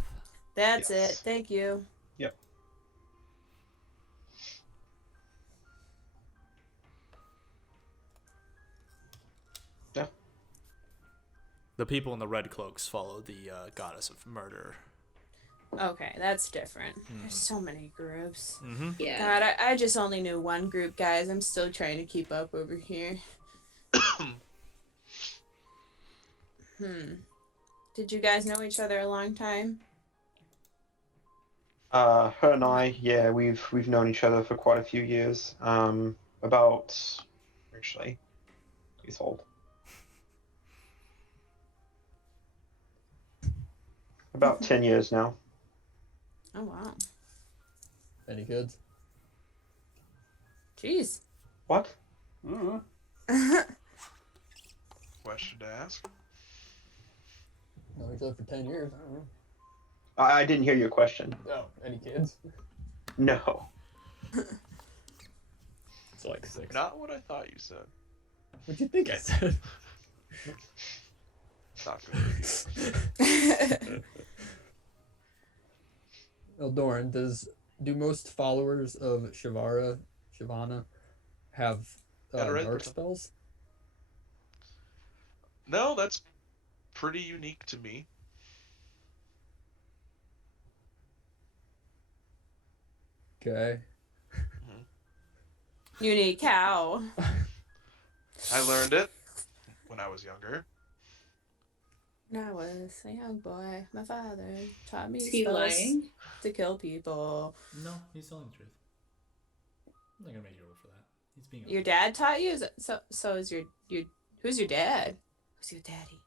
That's Yes. it. Thank you. Yep. Yeah. The people in the red cloaks follow the goddess of murder. Okay, that's different. There's so many groups. Mm-hmm. Yeah. God, I just only knew one group, guys. I'm still trying to keep up over here. Did you guys know each other a long time? Her and I, yeah, we've known each other for quite a few years. About actually, he's old. About 10 years now. Oh, wow. Any kids? Jeez. What? Question to ask. Known each other for 10 years. I don't know. I didn't hear your question. Oh, any kids? No. It's like 6. Not what I thought you said. What'd you think I said? Not good. Eldoran, do most followers of Shyvana have Got it right dark this time. spells? No, that's pretty unique to me. Okay. Unique cow. I learned it when I was younger. When I was a young boy, my father taught me Is he spells lying? to kill people. No, he's telling the truth. I'm not gonna make you roll for that. He's being Your dad taught you? So is your who's your dad? Who's your daddy?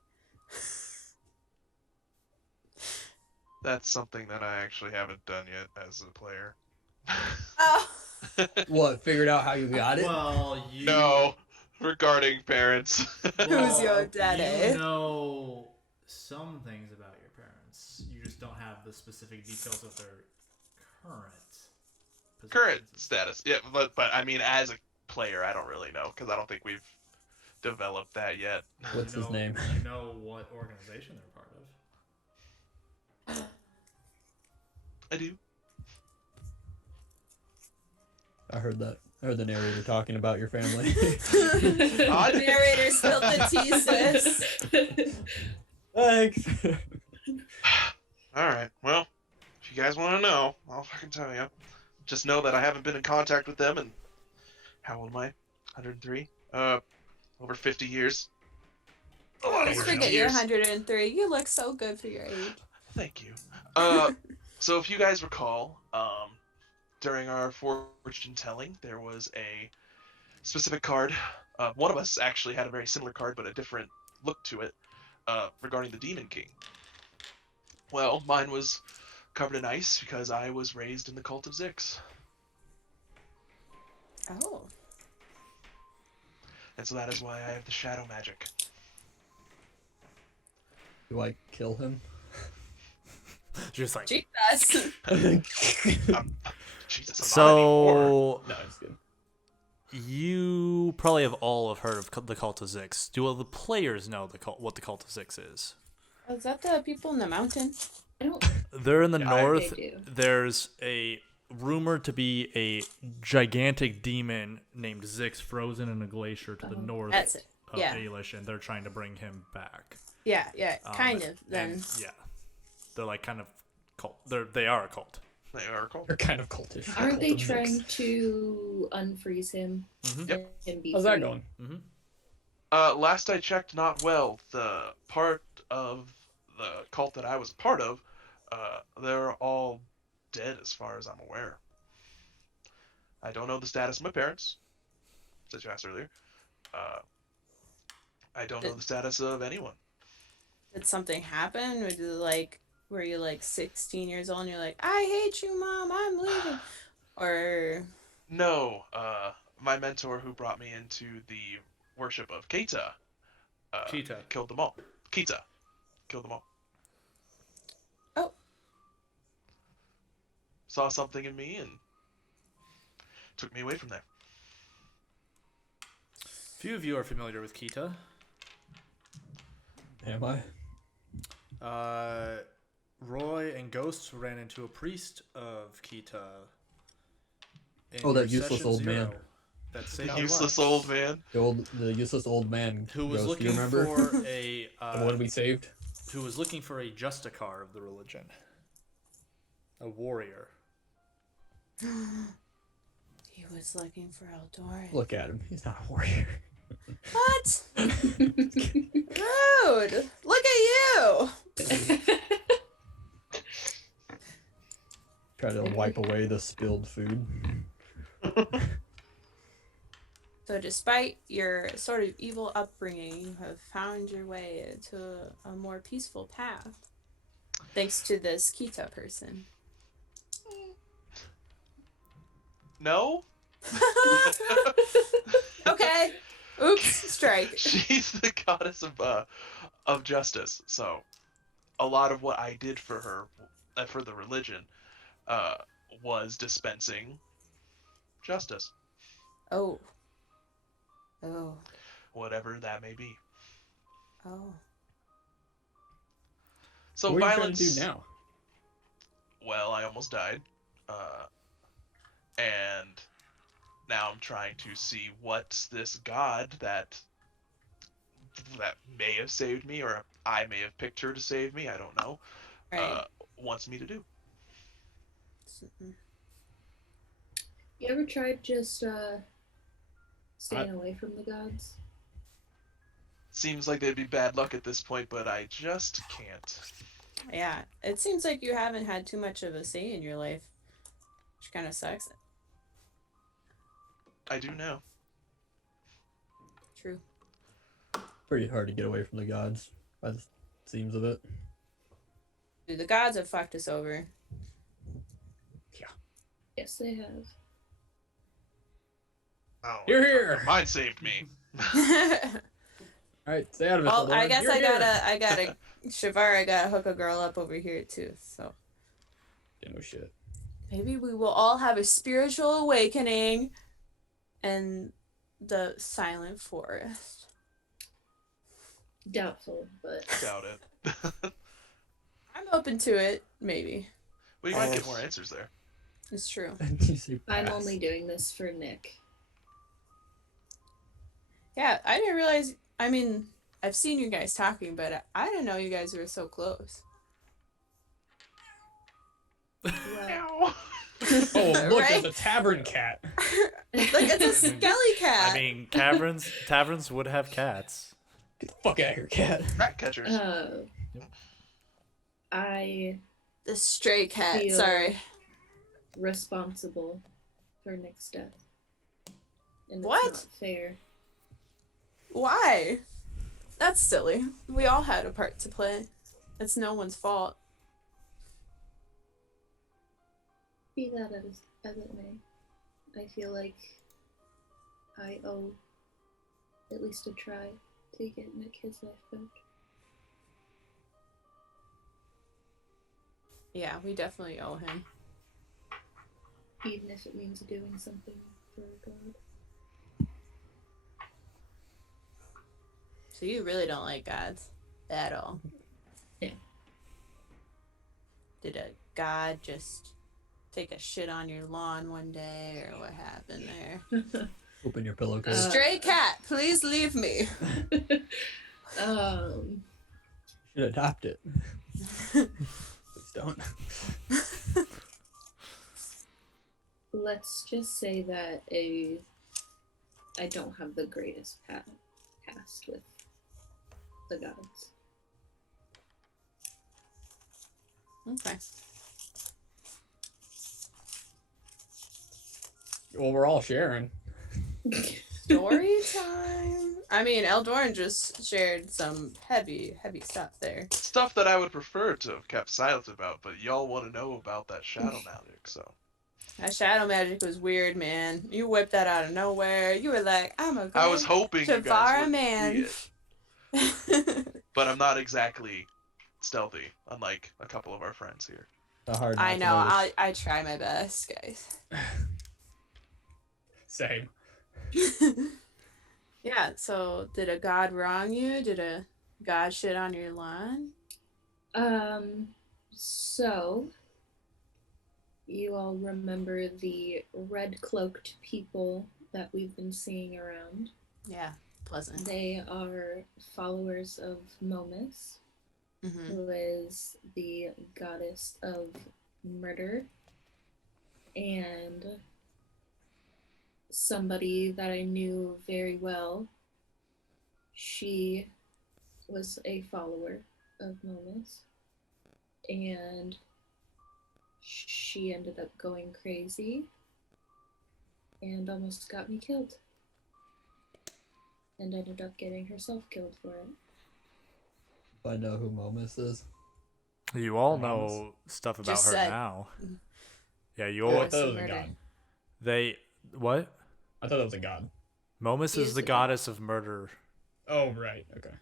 That's something that I actually haven't done yet as a player. Oh. What? Figured out how you got it? Well, you No, regarding parents. Who's your daddy? You know some things about your parents. You just don't have the specific details of their current Current positions. status, yeah, but I mean, as a player, I don't really know because I don't think we've developed that yet. What's You his know- name? You know what organization they're part of. I do. I heard that. I heard the narrator talking about your family. Narrator spilled the tea, sis. Thanks. All right. Well, if you guys want to know, I'll fucking tell you. Just know that I haven't been in contact with them in how old am I? 103. Over 50 years. A lot of Just 50 forget you're years. 103. You look so good for your age. Thank you. So if you guys recall, during our fortune telling, there was a specific card. One of us actually had a very similar card, but a different look to it, regarding the Demon King. Well, mine was covered in ice because I was raised in the cult of Zix. Oh. And so that is why I have the shadow magic. Do I kill him? Just like Jesus. Jesus, I'm not anymore. so. No, it's good. You probably have all have heard of the Cult of Zix. Do all the players know what the Cult of Zix is? Is that the people in the mountain? I don't They're in the Yeah, north. I do. There's a rumored to be a gigantic demon named Zix frozen in a glacier to the north That's it. of Yeah. Ailish, and they're trying to bring him back. Yeah, kind of. And, Then. yeah, they're like kind of cult. They are a cult. They are called. They're kind of cultish. Aren't Cult they of Zix. trying to unfreeze him? Mhm. Yep. And be How's that free? going? Last I checked, not well. The part of the cult that I was part of, they're all dead as far as I'm aware. I don't know the status of my parents, as you asked earlier, Uh, I don't know the status of anyone. Did something happen? Or did like were you like 16 years old and you're like, I hate you, Mom, I'm leaving? Or No, my mentor who brought me into the worship of Keita Cheetah. killed them all. Keita killed them all. oh, Saw something in me and took me away from there. Few of you are familiar with Kita. Am I? Roy and Ghost ran into a priest of Kita. in Oh, that your useless session old man. 0 That saved The your useless lives. old man. The useless old man Who was Ghost, do you looking remember? for a The one we saved? who was looking for a justicar of the religion, a warrior. he was looking for Eldora. Look at him. He's not a warrior. What? Rude! Look at you! Try to wipe away the spilled food. So despite your sort of evil upbringing, you have found your way to a more peaceful path. Thanks to this Kita person. No? Okay. Oops, strike. She's the goddess of justice. So a lot of what I did for her, for the religion, was dispensing justice, Oh. Oh. whatever that may be. Oh. So what are you violence. trying to do now? Well, I almost died, and now I'm trying to see what this god that may have saved me, or I may have picked her to save me. I don't know. Right. Wants me to do. You ever tried just staying away from the gods? Seems like they'd be bad luck at this point, but I just can't. Yeah. It seems like you haven't had too much of a say in your life. Which kind of sucks. I do now. True. Pretty hard to get away from the gods, by the seems of it. Dude, the gods have fucked us over. Yes, they have. Oh, You're here. mine saved me. Alright, stay out of it. Well, I Eldora. guess You're here. I gotta, Shavar, I gotta hook a girl up over here too, so. Yeah, no shit. Maybe we will all have a spiritual awakening in the silent forest. Doubtful, but Doubt it. I'm open to it, maybe. We might get more answers there. It's true. You say I'm pass. only doing this for Nick. Yeah, I didn't realize, I mean, I've seen you guys talking, but I didn't know you guys were so close. Well, Ow. Oh, look, Right? it's a tavern cat. Like, it's a skelly cat. I mean, taverns would have cats. Get the fuck out of here, cat. Rat catchers. I The stray cat, Feel- sorry. responsible for Nick's death. And it's What? not fair. Why? That's silly. We all had a part to play. It's no one's fault. Be that as it may, I feel like I owe at least a try to get Nick his life back. Yeah, we definitely owe him. Even if it means doing something for God. So you really don't like gods at all? Yeah. Did a god just take a shit on your lawn one day, or what happened there? Open your pillowcase. Stray cat, please leave me. Should adopt it. Please don't. Let's just say that I don't have the greatest past with the gods. Okay. Well, we're all sharing. Story time. I mean, Eldoran just shared some heavy stuff there. Stuff that I would prefer to have kept silent about, but y'all want to know about that shadow magic, so. That shadow magic was weird, man. You whipped that out of nowhere. You were like, I'm a I was great hoping you guys Shavara would man. see it, but I'm not exactly stealthy, unlike a couple of our friends here. Hard not I to know. notice. I try my best, guys. Same. Yeah, so did a god wrong you? Did a god shit on your lawn? So you all remember the red cloaked people that we've been seeing around? Yeah, pleasant. They are followers of Momus, Mm-hmm. who is the goddess of murder, and somebody that I knew very well. She was a follower of Momus, and she ended up going crazy and almost got me killed, and ended up getting herself killed for it. I know who Momus is. You all Momus. know stuff about Just her said. now. Yeah, you Oh, all. I thought it was a Murder. god. They what? I thought it was a god. Momus He is is the the god. goddess of murder. Oh, right. Okay.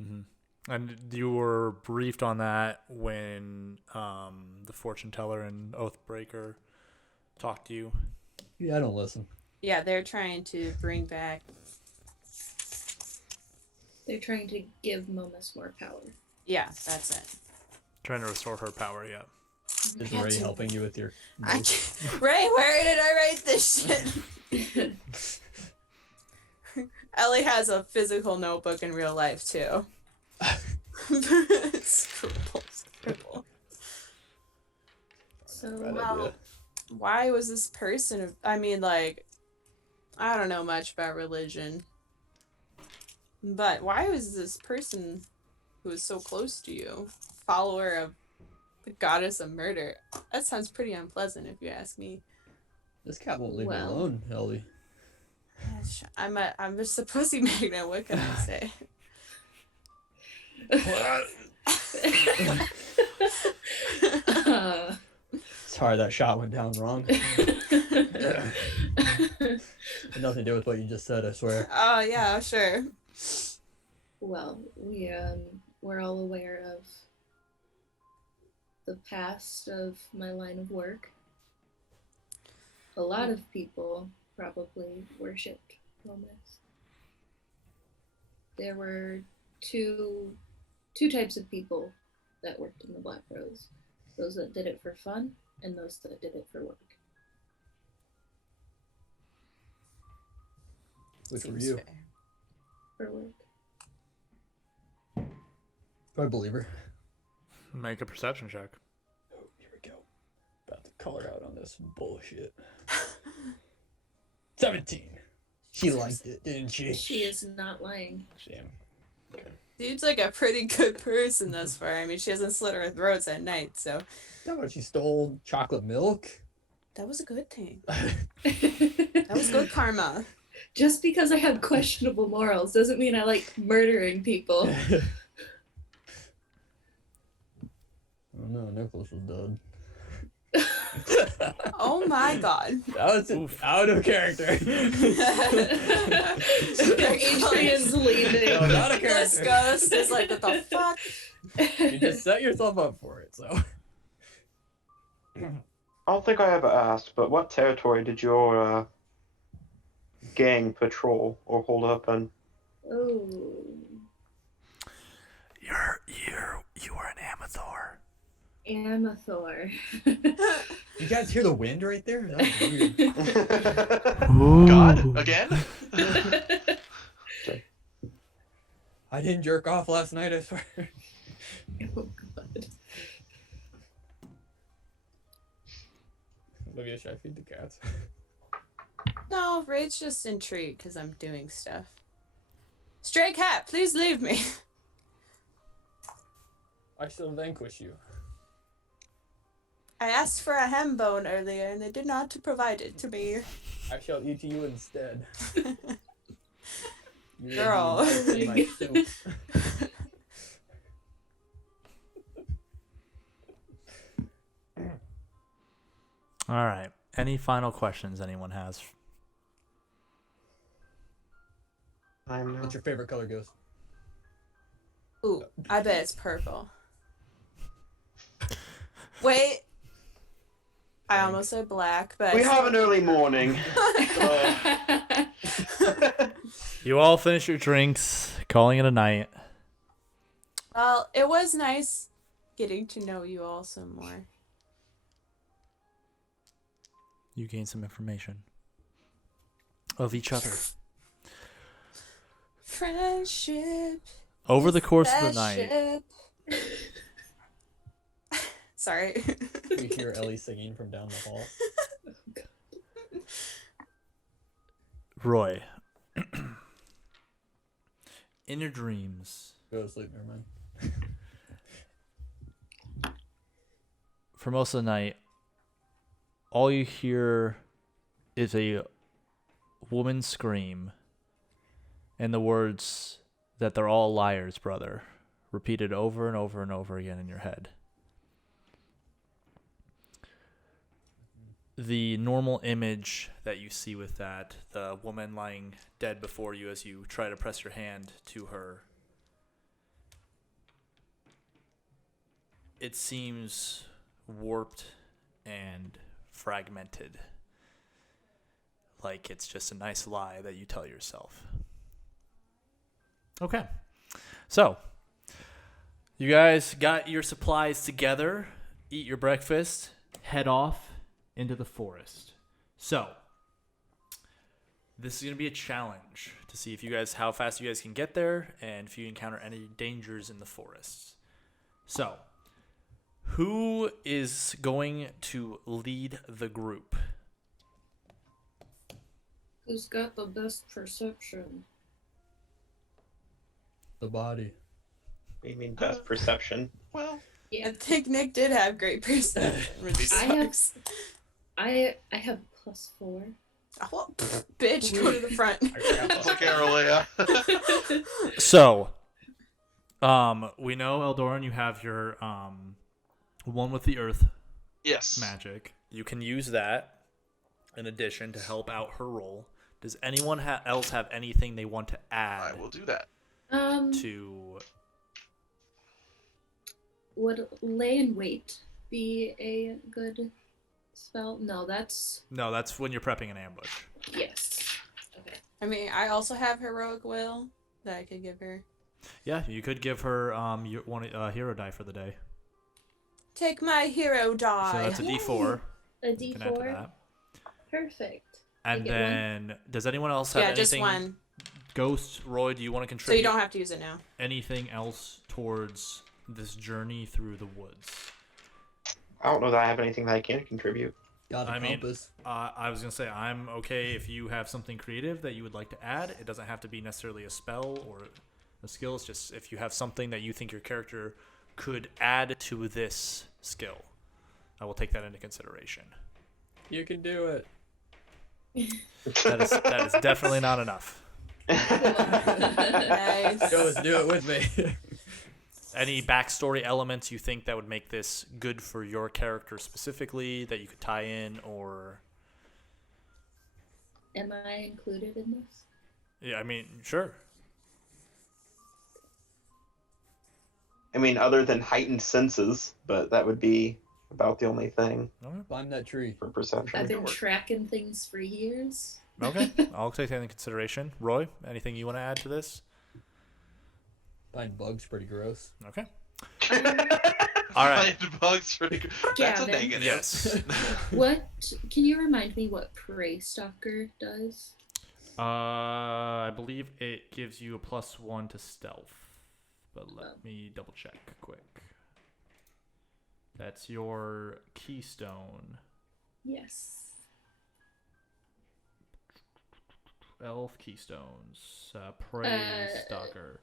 Hmm. And you were briefed on that when the fortune teller and Oathbreaker talked to you. Yeah, I don't listen. Yeah, they're trying to bring back. They're trying to give Momus more power. Yeah, that's it. Trying to restore her power, yeah. Is Can't Ray do- helping you with your I notes? can't- Ray, where did I write this shit? Ellie has a physical notebook in real life too. Scribble. So Bad Well, idea. why was this person? I mean, like, I don't know much about religion, but why was this person who was so close to you, follower of the goddess of murder? That sounds pretty unpleasant, if you ask me. This cat won't leave me Well. alone, Ellie. I'm just supposed to be Magna. What can I say? Sorry, that shot went down wrong. Had nothing to do with what you just said, I swear. Oh yeah, sure. Well, we're all aware of the past of my line of work. A lot of people probably worshipped Momus. There were two types of people that worked in the Black Rose. Those that did it for fun and those that did it for work. Which were Seems you? fair. For work. Do I believe her? Make a perception check. Oh, here we go. About to call her out on this bullshit. 17. She liked it, didn't she? She is not lying. Damn. Seems like a pretty good person thus far. I mean, she hasn't slit her throats at night, so That what she stole chocolate milk? that was a good thing. That was good karma. Just because I have questionable morals doesn't mean I like murdering people. Oh no, Nicholas was dead. Oh my god. That was out of character. Adrian's leaving. No, not a This character. ghost is like, what the fuck? You just set yourself up for it, so. I don't think I ever asked, but what territory did your gang patrol or hold up in? Oh. You are an Amathor. Amathor. You guys hear the wind right there? That was weird. God? Again? I didn't jerk off last night, I swear. Oh god. Olivia, should I feed the cats? No, Ray's just intrigued because I'm doing stuff. Stray cat, please leave me. I shall vanquish you. I asked for a ham bone earlier, and they did not provide it to me. I shall eat you instead. You Girl. will be in my soup. All right. Any final questions anyone has? I'm What's your favorite color, Ghost? Ooh, I bet it's purple. Wait. I almost said black, but We have an early morning. You all finish your drinks, calling it a night. Well, it was nice getting to know you all some more. You gain some information of each other. Friendship. Over the course of the night, Friendship. Sorry. We hear Ellie singing from down the hall. Roy, in your dreams, Go to sleep, never mind. for most of the night, all you hear is a woman scream and the words that they're all liars, brother, repeated over and over and over again in your head. The normal image that you see with that, the woman lying dead before you as you try to press your hand to her, it seems warped and fragmented. Like it's just a nice lie that you tell yourself. Okay. So, you guys got your supplies together, eat your breakfast, head off into the forest. So, this is going to be a challenge to see if you guys, how fast you guys can get there and if you encounter any dangers in the forest. So, who is going to lead the group? Who's got the best perception? The body. You mean best perception? Well, Yeah, I think Nick did have great perception, which I have- sucks. I have +4. Oh, bitch, go to the front. it's like Aralea. So, we know Eldoran, you have your one with the earth Yes. magic. You can use that in addition to help out her roll. Does anyone else have anything they want to I add will do that. to? Would lay in wait be a good spell? No, that's No, that's when you're prepping an ambush. yes. Okay. I mean, I also have heroic will that I could give her. Yeah, you could give her your one hero die for the day. Take my hero die. So that's a D4. A You can add to D4. that. Perfect. And get one? then, does anyone else have Yeah, anything? just one. Ghost, Roy, do you want to So contribute you don't have to use it now. anything else towards this journey through the woods? I don't know that I have anything that I can contribute. Got a I mean, compass. I was going to say, I'm okay if you have something creative that you would like to add. It doesn't have to be necessarily a spell or a skill. It's just if you have something that you think your character could add to this skill, I will take that into consideration. You can do it. That is definitely not enough. Nice. Ghost, do it with me. Any backstory elements you think that would make this good for your character specifically that you could tie in, or? Am I included in this? Yeah, I mean, sure. I mean, other than heightened senses, but that would be about the only thing Climb that tree. for perception. I've been tracking things for years. Okay, I'll take that into consideration. Roy, anything you want to add to this? Find bugs pretty gross. Okay. All right. Find bugs pretty good. That's a Gavin. negative. Yes. What can you remind me what Prey Stalker does? I believe it gives you a +1 to stealth, but let me double check quick. That's your keystone. Yes. Elf keystones. Prey Stalker.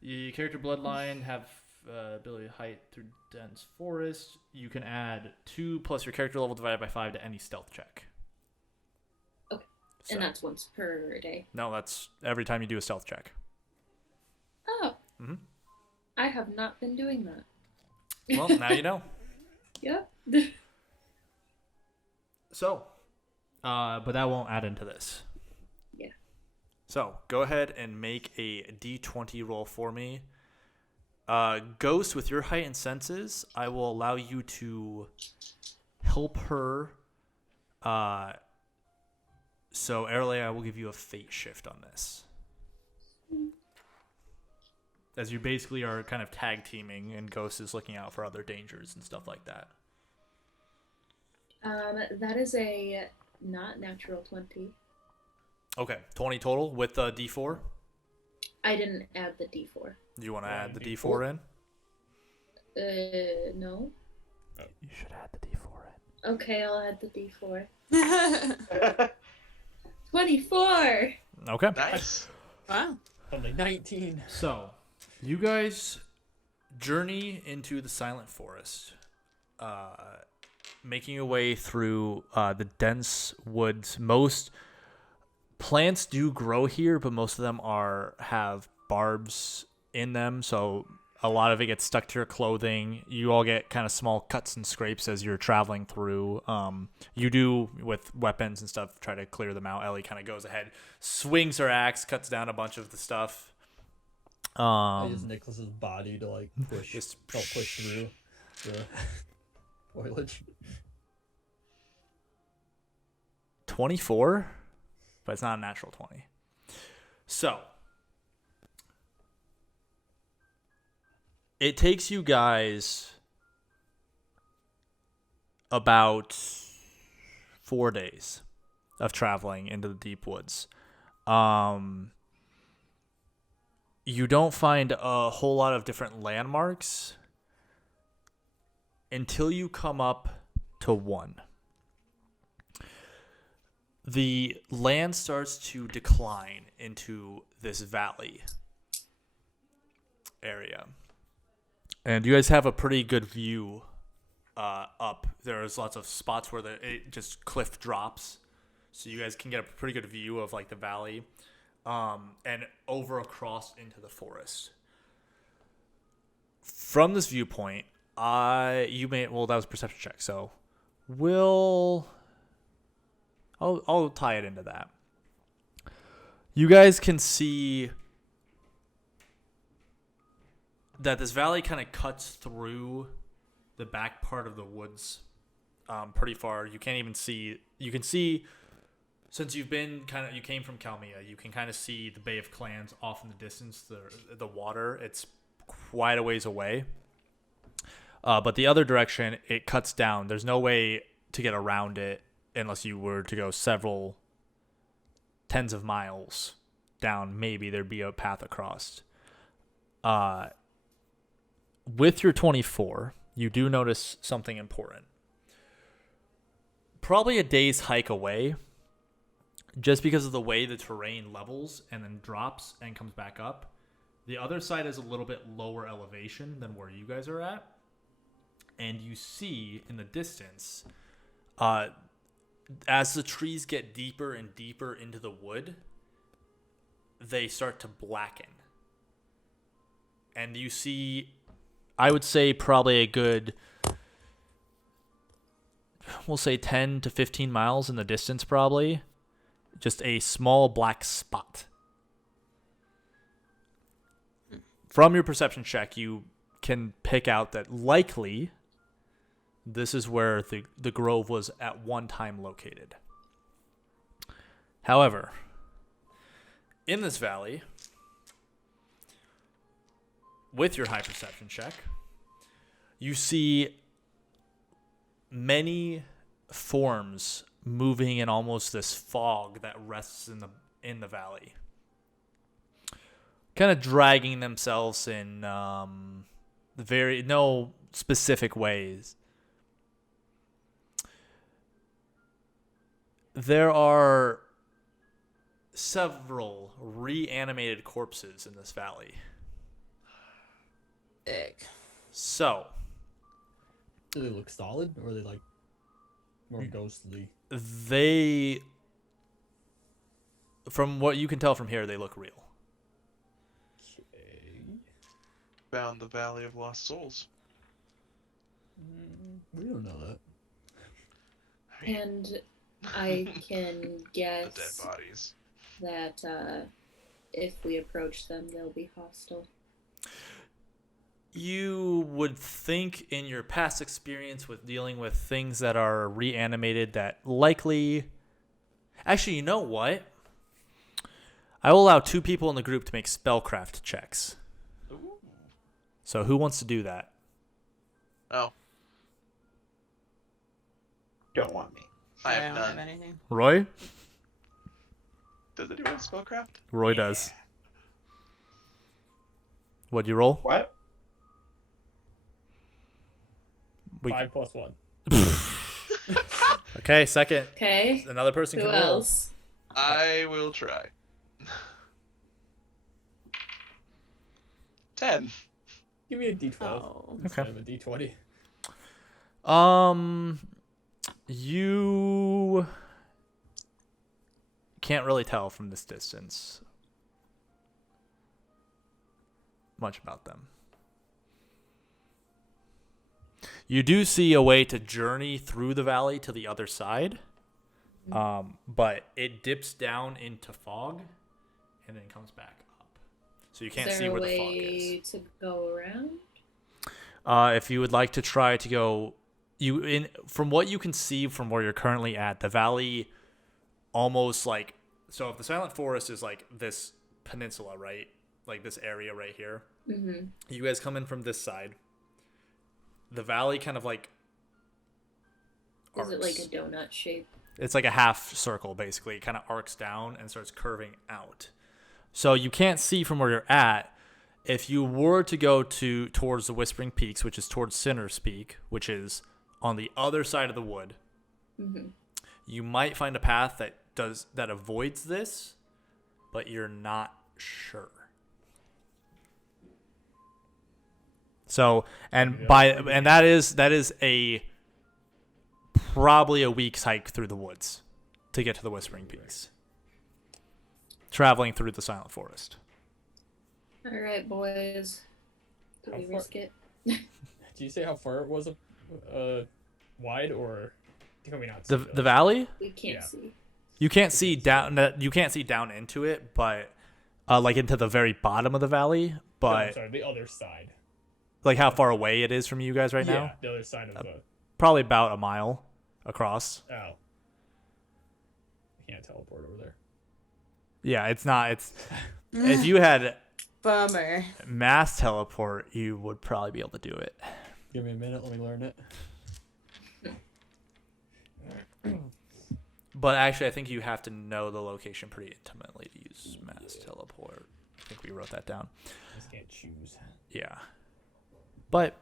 Your character bloodline have ability height through dense forest. You can add 2 plus your character level divided by 5 to any stealth check. Okay. So, And that's once per day. no, that's every time you do a stealth check. Oh. Mhm. I have not been doing that. Well, now you know. Yeah. So, but that won't add into this. Yeah. So, go ahead and make a d20 roll for me. Ghost, with your heightened senses, I will allow you to help her. So, Erle, I will give you a fate shift on this. As you basically are kind of tag teaming, and Ghost is looking out for other dangers and stuff like that. That is a not natural 20. Okay, 20 total with the D4. I didn't add the D4. Do you want to Yeah, add the D4? D4 in? No. You should add the D4 in. Okay, I'll add the D4. 24! Okay. Nice. Wow. Only 19. So, you guys journey into the Silent Forest, making your way through the dense woods. Most plants do grow here, but most of them have barbs in them, so a lot of it gets stuck to your clothing. You all get kind of small cuts and scrapes as you're traveling through. You do, with weapons and stuff, try to clear them out. Ellie kind of goes ahead, swings her axe, cuts down a bunch of the stuff. I use Nicholas's body to like push, Just help push through the foliage. 24, but it's not a natural 20. So, it takes you guys about 4 days of traveling into the deep woods. You don't find a whole lot of different landmarks until you come up to one. The land starts to decline into this valley area. And you guys have a pretty good view up. There's lots of spots where it just cliff drops. So you guys can get a pretty good view of like the valley. And over across into the forest. From this viewpoint, that was a perception check, so I'll tie it into that. You guys can see that this valley kind of cuts through the back part of the woods pretty far. You can see, since you came from Kalmia, you can kind of see the Bay of Clans off in the distance, the water. It's quite a ways away. But the other direction, it cuts down. There's no way to get around it unless you were to go several tens of miles down. Maybe there'd be a path across. With your 24, you do notice something important. Probably a day's hike away, just because of the way the terrain levels and then drops and comes back up. The other side is a little bit lower elevation than where you guys are at. And you see in the distance, as the trees get deeper and deeper into the wood, they start to blacken. And you see, I would say probably a good, we'll say 10 to 15 miles in the distance probably. Just a small black spot. From your perception check, you can pick out that likely this is where the grove was at one time located. However, in this valley, with your high perception check, you see many forms moving in almost this fog that rests in the valley, kind of dragging themselves in no specific ways. There are several reanimated corpses in this valley. Sick. So Do they look solid, or are they like more ghostly? they, from what you can tell from here, they look real. Okay. Found the Valley of Lost Souls. We don't know that. I mean, And I can the dead guess bodies. that if we approach them, they'll be hostile. You would think in your past experience with dealing with things that are reanimated that likely... Actually, you know what? I will allow 2 people in the group to make spellcraft checks. Ooh. So who wants to do that? Oh, Don't want me. I don't have have none. anything. Roy? Does anyone have spellcraft? Roy does. What'd you roll? What? We- 5 plus 1. Okay, second. Okay. Another person Who can roll. else? I will try. 10. Give me a D12 Oh. instead of a D20. You can't really tell from this distance much about them. You do see a way to journey through the valley to the other side, but it dips down into fog and then comes back up. So you can't Is see there where a the fog way is. to go around? If you would like to try to go, from what you can see from where you're currently at, the valley almost like, so if the Silent Forest is like this peninsula, right? Like this area right here. Mm-hmm. You guys come in from this side. The valley kind of like Is it like arcs. a donut shape? It's like a half circle, basically. It kind of arcs down and starts curving out. So you can't see from where you're at. If you were to go towards the Whispering Peaks, which is towards Sinner's Peak, which is on the other side of the wood, Mm-hmm. you might find a path that avoids this, but you're not sure. So, and that is a probably a week's hike through the woods to get to the Whispering Peaks. Traveling through the Silent Forest. All right, boys. Do How we far- risk it? Did you say how far it was wide, or can we not see The valley? We can't Yeah. see. You can't see down. You can't see down into it, but like into the very bottom of the valley. No, I'm But sorry, the other side. like how far away it is from you guys right Yeah, now? the other side of the. Probably about a mile across. Oh. I can't teleport over there. Yeah, it's not. It's if you had Bummer. mass teleport, you would probably be able to do it. Give me a minute, let me learn it. But actually, I think you have to know the location pretty intimately to use mass teleport. I think we wrote that down. I just can't choose. Yeah. But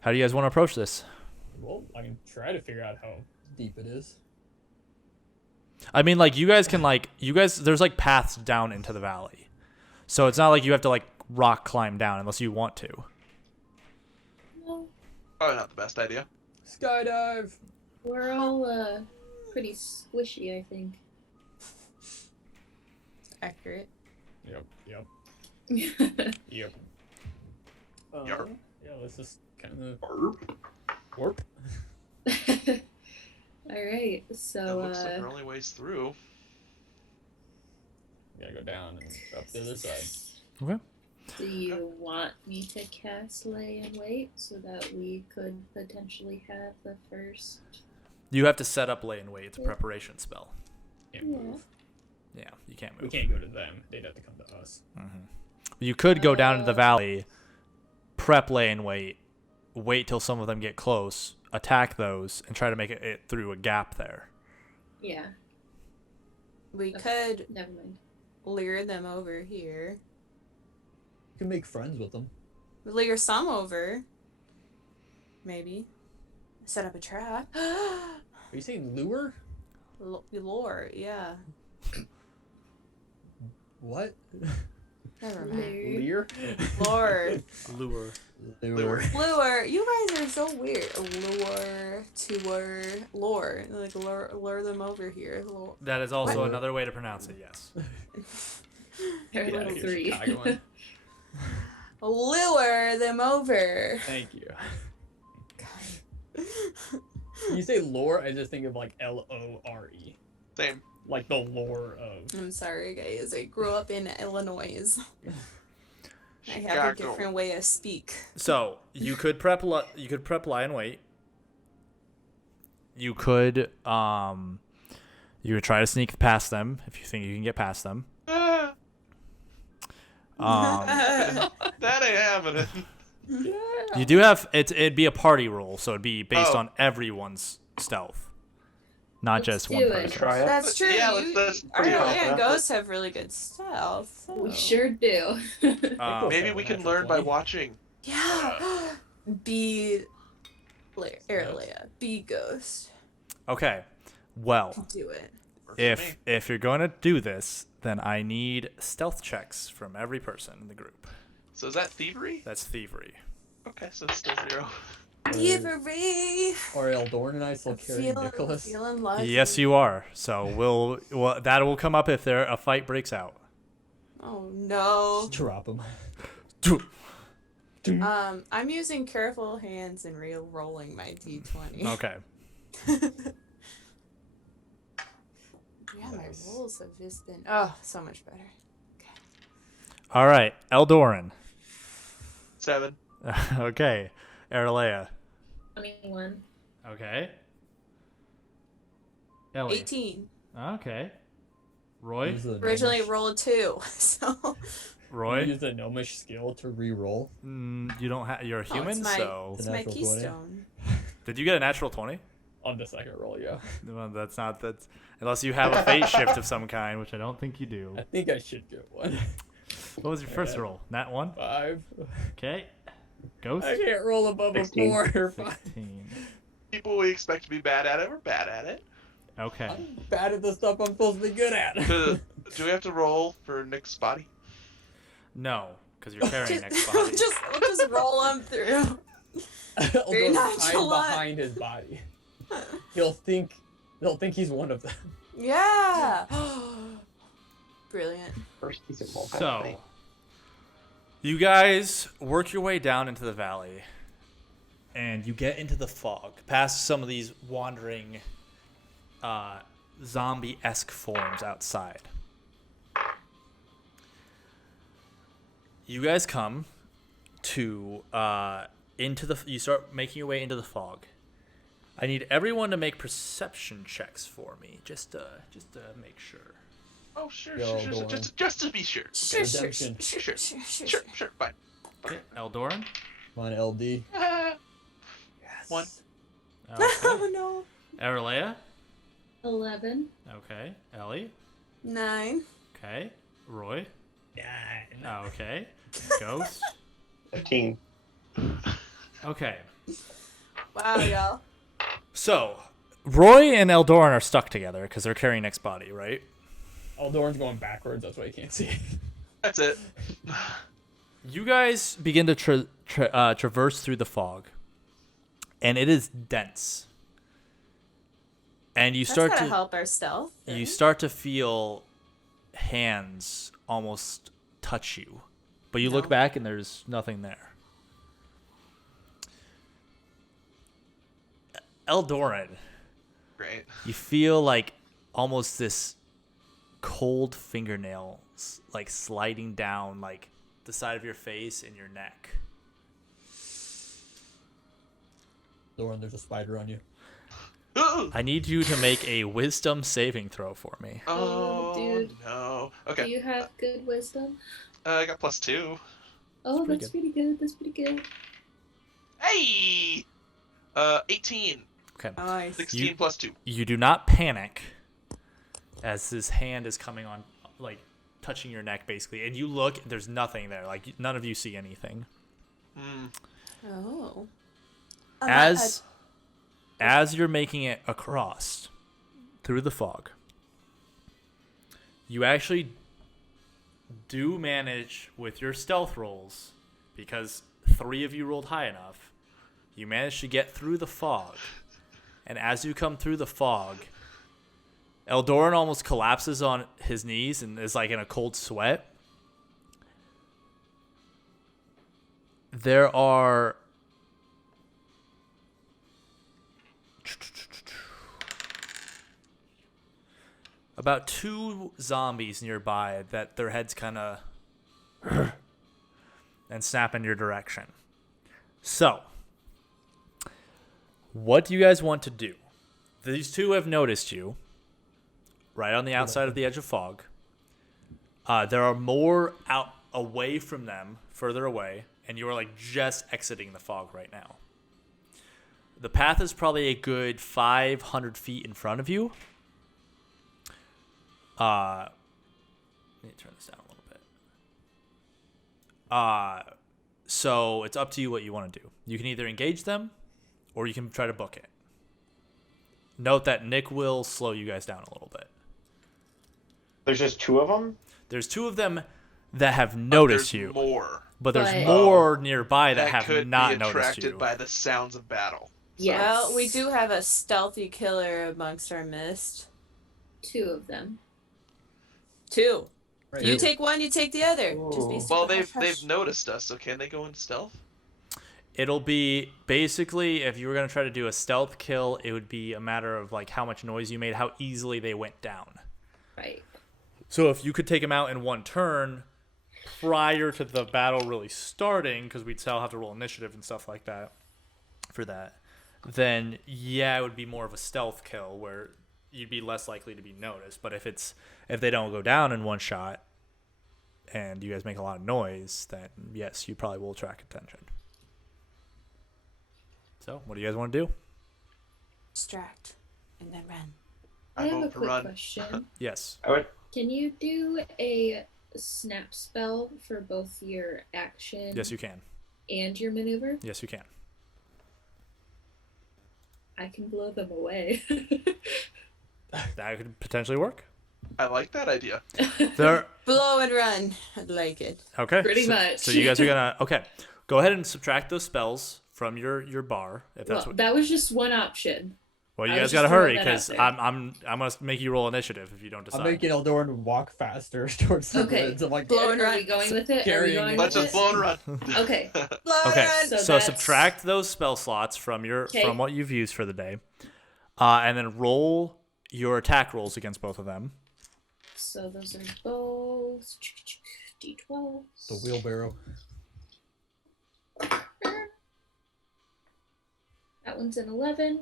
how do you guys want to approach this? Well, I can try to figure out how deep it is. I mean, like you guys, there's like paths down into the valley. So it's not like you have to like rock climb down unless you want to. No, Probably not the best idea. Skydive! we're all pretty squishy, I think. Accurate. Yep. Yarp. Yeah, let's just kind of Burp. warp. All right, It so looks like we're only ways through. Gotta go down and up the other side. Okay. do you want me to cast Lay in Wait so that we could potentially have the first? You have to set up lay in wait. It's a preparation spell. Can't Yeah. move. Yeah, you can't We move. can't go to them. They'd have to come to us. You could go down into the valley, prep lay in wait till some of them get close, attack those, and try to make it through a gap there. Yeah, We Okay. could never mind. lure them over here. You can make friends with them. Lure some over. Maybe. Set up a trap. Are you saying lure? Lure, yeah. What? Never mind. Lear? Lure. Lure. Lure. You guys are so weird. Lure. Tour. Lure. Like, lure them over here. Lure. That is also Lure. another way to pronounce it, yes. There Get are out of like here, 3. Chicagoan. Lure them over. Thank you. You say lore, I just think of like Lore. Same. Like the lore of. I'm sorry, guys. I grew up in Illinois. I have a Chicago. different way of speak. So you could prep. You could prep lie and wait. You could You could try to sneak past them if you think you can get past them. Ah, that ain't happening. You do have it'd be a party roll, so it'd be based Oh. on everyone's stealth, not Let's just one do it. person. Try it. That's true. Yeah, you, that's our pretty and confident. ghosts have really good stealth. So. We sure do. Maybe we can learn by watching. Yeah. Be Leia. Be ghost. Okay, well, Do it. Works for me. if you're going to do this, then I need stealth checks from every person in the group. So is that thievery? That's thievery. Okay, so it's still 0. Thievery. Are Eldorn and I still carrying Nicholas? Feeling lucky. Yes, you are. So well that will come up if a fight breaks out. Oh no. Just drop him. I'm using careful hands and re-rolling my d20. Okay. Yeah, my Nice. rolls have just been so much better. All right, Eldoran. 7. Okay, Aralea. 21. Okay. Ellie. 18. Okay. Roy. Use the Originally gnomish- rolled 2, so Roy. Use the gnomish skill to re-roll. You don't have. You're a human, it's my- so it's my natural 20. keystone. did you get a natural 20? On the second roll, yeah. Well, that's unless you have a fate shift of some kind, which I don't think you do. I think I should get one. What was your first Okay. roll? Nat 1. 5. Okay. Ghost. I can't roll above 16. a 4 or 5. 16. People we expect to be bad at it, we're bad at it. Okay. I'm bad at the stuff I'm supposed to be good at. Do we have to roll for Nick's body? No, because you're carrying next We'll body. just roll them through. Very Although hide nonchalant. behind his body. He'll think he's one of them. Yeah. Brilliant. First piece of roll. So, you guys work your way down into the valley, and you get into the fog, past some of these wandering, zombie-esque forms outside. You guys come to you start making your way into the fog. I need everyone to make perception checks for me, just to make sure. Oh, sure, Yo, sure. go on. Just to be sure. Sure, sure, Redemption. sure, Sure, sure, Sure, fine. Okay, Eldoran. Come on, LD. Yes. 1. Okay. Oh no. Aralea. 11. Okay. Ellie. 9. Okay. Roy. 9. Okay. Ghost. 15. Okay. Wow, y'all. So, Roy and Eldoran are stuck together because they're carrying Nick's body, right? Eldorn's going backwards, that's why you can't see. That's it. You guys begin to traverse through the fog, and it is dense. And you That's start gotta to help our stealth. you right? start to feel hands almost touch you, but you look No. back and there's nothing there. Eldoran, Great. you feel like almost this cold fingernail like sliding down like the side of your face and your neck. Eldorn, there's a spider on you. Ooh! I need you to make a wisdom saving throw for me. Oh, dude. no. Do Okay. you have good wisdom? I got +2. Oh, pretty that's good. pretty good. That's pretty good. Hey! 18. Okay. Nice. 16 You- +2. You do not panic as his hand is coming on, like touching your neck basically, and you look, there's nothing there. Like none of you see anything. Mm. Oh. As you're making it across through the fog, you actually do manage with your stealth rolls, because 3 of you rolled high enough, you managed to get through the fog. And as you come through the fog, Eldoran almost collapses on his knees and is like in a cold sweat. There are about 2 zombies nearby that their heads kind of and snap in your direction. So, what do you guys want to do? These 2 have noticed you right on the outside of the edge of fog. There are more out away from them, further away, and you are like just exiting the fog right now. The path is probably a good 500 feet in front of you. Let me turn this down a little bit. So it's up to you what you want to do. You can either engage them, or you can try to book it. Note that Nick will slow you guys down a little bit. There's just 2 of them? There's 2 of them that have noticed There's you. more. But there's But- more nearby that have could not be noticed attracted you. by the sounds of battle. Yes. Well, we do have a stealthy killer amongst our midst. 2 of them. 2. Right. You Two. take one, you take the other. Just be Ooh. super Well, hush, hush. they've noticed us, so can they go into stealth? It'll be basically, if you were going to try to do a stealth kill, it would be a matter of like how much noise you made, how easily they went down. Right. So if you could take them out in one turn prior to the battle really starting, because we'd still have to roll initiative and stuff like that for that, then yeah, it would be more of a stealth kill where you'd be less likely to be noticed. But if they don't go down in one shot and you guys make a lot of noise, then yes, you probably will attract attention. So what do you guys want to do? Distract and then run. I have a vote for quick run. question. Yes. I would. Can you do a snap spell for both your action Yes, you can. and your maneuver? Yes, you can. I can blow them away. That could potentially work. I like that idea. There. Blow and run. I like it. Okay. Pretty so, much. So you guys are gonna go ahead and subtract those spells from your bar if that's Well, what. that was just one option. Well, you I guys was gotta just hurry throwing that because out I'm gonna make you roll initiative if you don't decide. I'm making Eldoran walk faster towards the Okay. woods. I'm like, Blow and Are run. we going with it? Are we Carrying going it. Let's with just it? blow and run. Okay. Blow and Okay. run. So So that's- subtract those spell slots from Okay. from what you've used for the day, and then roll your attack rolls against both of them. So those are both D12. the wheelbarrow. That one's an 11,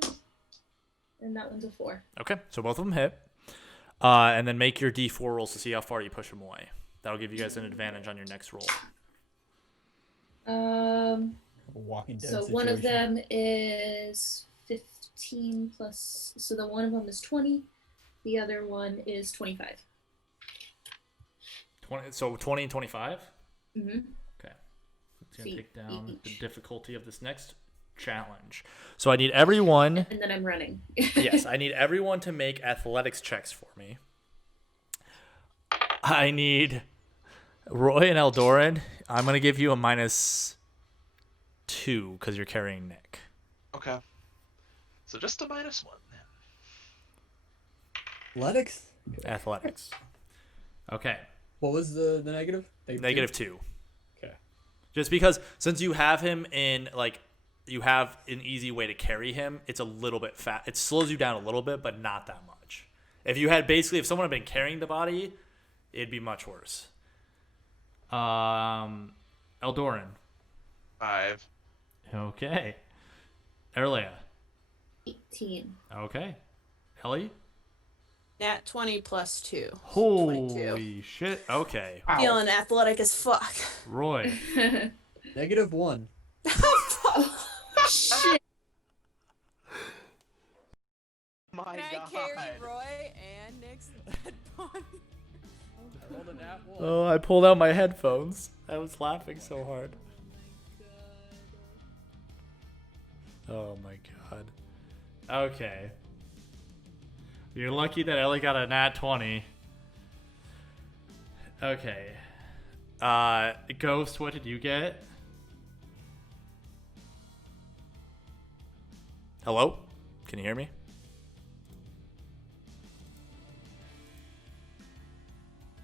and that one's a 4. Okay. So both of them hit, and then make your D4 rolls to see how far you push them away. That'll give you guys an advantage on your next roll. A Walking Dead So situation. one of them is 15 plus. So the one of them is 20. The other one is 25. 20 and 25. Mm-hmm. Okay. It's gonna Feet take down the each. difficulty of this next challenge. So I need everyone. And then I'm running. Yes, I need everyone to make athletics checks for me. I need Roy and Eldoran. I'm gonna give you a -2 because you're carrying Nick. Okay. So just a -1 then. Athletics? Athletics. Okay. What was the negative? -2. Okay. Just because since you have him in like you have an easy way to carry him, it's a little bit fat. It slows you down a little bit, but not that much. If you had if someone had been carrying the body, it'd be much worse. Eldoran. 5. Okay. Erlia. 18. Okay. Ellie. Nat 20 plus 2. Holy 22. shit. Okay. Feeling athletic as fuck. Roy. -1. Shit. My Can I God. carry Roy and Nick's dead body? I rolled a nat 1. Oh, I pulled out my headphones. I was laughing so hard. Oh my god. Okay. You're lucky that Ellie got a nat 20. Okay. Ghost, what did you get? Hello? Can you hear me?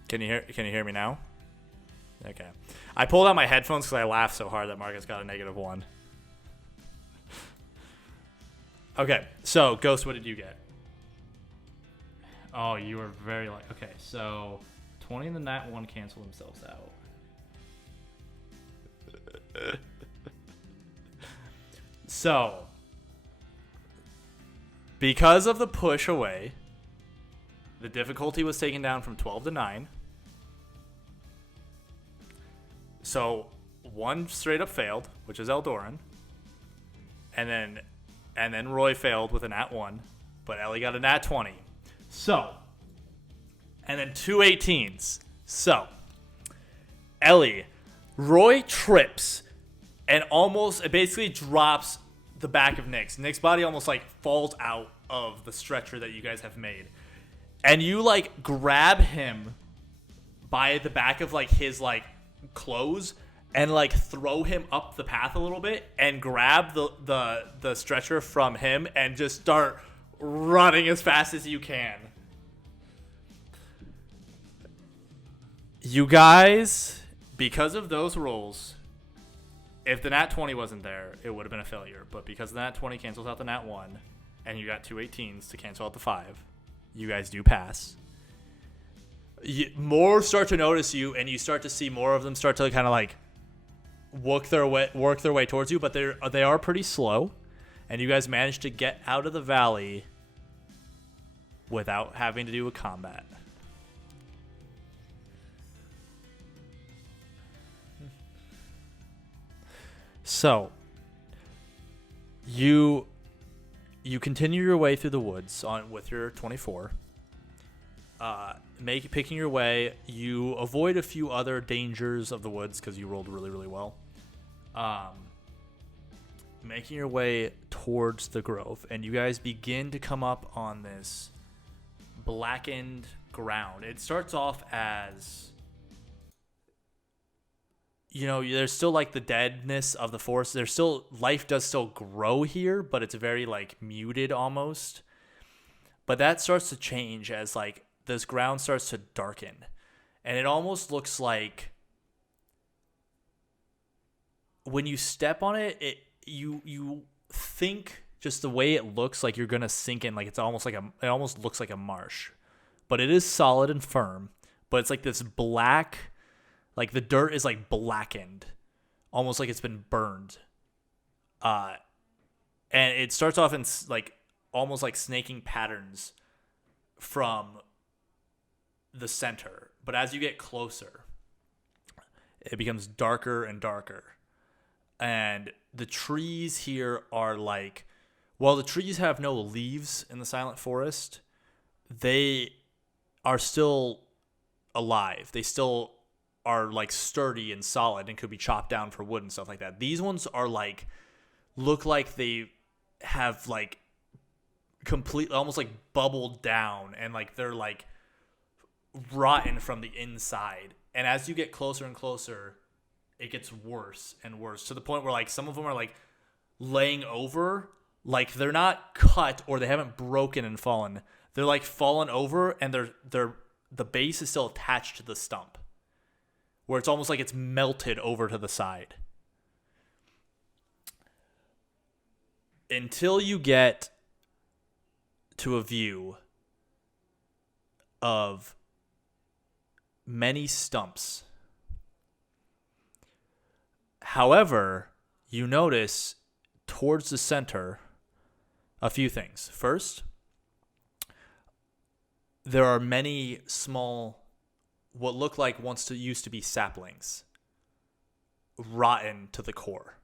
Can you hear me now? Okay. I pulled out my headphones because I laughed so hard that Marcus got a -1. Okay, so Ghost, what did you get? Oh, you were very like okay, so 20 and the nat 1 cancel themselves out. So, because of the push away, the difficulty was taken down from 12 to 9. So, one straight up failed, which is Eldoran. And then Roy failed with a nat 1, but Ellie got a nat 20. So, and then 2 18s. So, Ellie, Roy trips and it basically drops the back of Nick's. Nick's body almost like falls out of the stretcher that you guys have made. And you like grab him by the back of like his like clothes and like throw him up the path a little bit and grab the stretcher from him and just start running as fast as you can. You guys, because of those rolls, if the nat 20 wasn't there, it would have been a failure. But because the nat 20 cancels out the nat 1, and you got 2 18s to cancel out the 5, you guys do pass. More start to notice you, and you start to see more of them start to kind of like work their way towards you. But they are pretty slow, and you guys manage to get out of the valley without having to do a combat. So, you continue your way through the woods with your 24. Picking your way, you avoid a few other dangers of the woods because you rolled really, really well. Making your way towards the grove, and you guys begin to come up on this blackened ground. It starts off as, you know, there's still like the deadness of the forest. There's still, life does still grow here, but it's very like muted almost. But that starts to change as like this ground starts to darken. And it almost looks like when you step on it, you think just the way it looks like you're going to sink in, like it almost looks like a marsh. But it is solid and firm, but it's like this black, like the dirt is like blackened, almost like it's been burned. And it starts off in like almost like snaking patterns from the center. But as you get closer, it becomes darker and darker. And the trees here are like, while the trees have no leaves in the Silent Forest, they are still alive. They still are like sturdy and solid and could be chopped down for wood and stuff like that. These ones are like, look like they have like completely almost like bubbled down and like they're like rotten from the inside. And as you get closer and closer, it gets worse and worse to the point where like some of them are like laying over, like they're not cut or they haven't broken and fallen. They're like fallen over and the base is still attached to the stump, where it's almost like it's melted over to the side. Until you get to a view of many stumps. However, you notice towards the center a few things. First, there are many small, what look like used to be saplings, rotten to the core.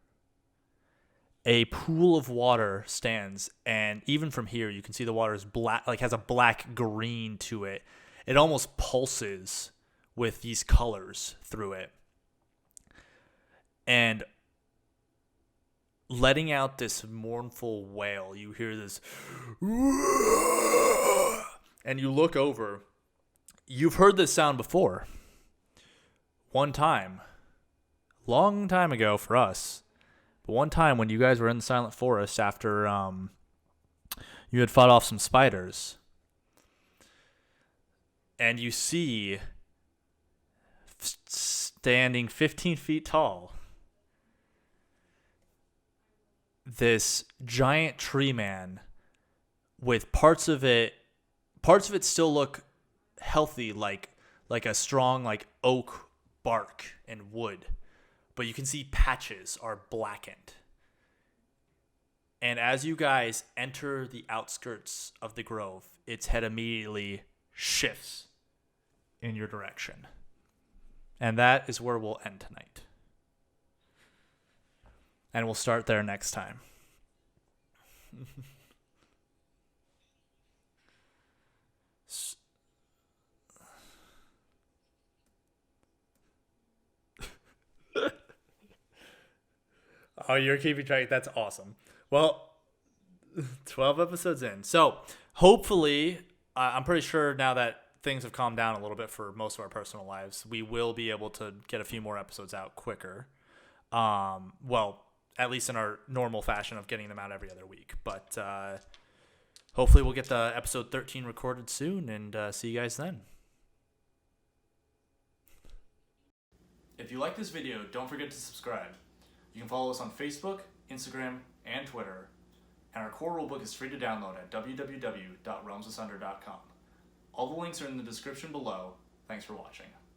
A pool of water stands, and even from here, you can see the water is black, like has a black green to it. It almost pulses with these colors through it. And letting out this mournful wail, you hear this, and you look over. You've heard this sound before. one time, long time ago for us, but one time when you guys were in the Silent Forest after you had fought off some spiders, and you see standing 15 feet tall this giant tree man with parts of it still look healthy, like a strong like oak bark and wood, but you can see patches are blackened. And as you guys enter the outskirts of the grove, its head immediately shifts in your direction. And that is where we'll end tonight. And we'll start there next time. Oh, you're keeping track. That's awesome. Well, 12 episodes in. So hopefully, I'm pretty sure now that things have calmed down a little bit for most of our personal lives, we will be able to get a few more episodes out quicker. Well, at least in our normal fashion of getting them out every other week. But hopefully we'll get the episode 13 recorded soon, and see you guys then. If you like this video, don't forget to subscribe. You can follow us on Facebook, Instagram, and Twitter. And our core rulebook is free to download at www.realmsasunder.com. All the links are in the description below. Thanks for watching.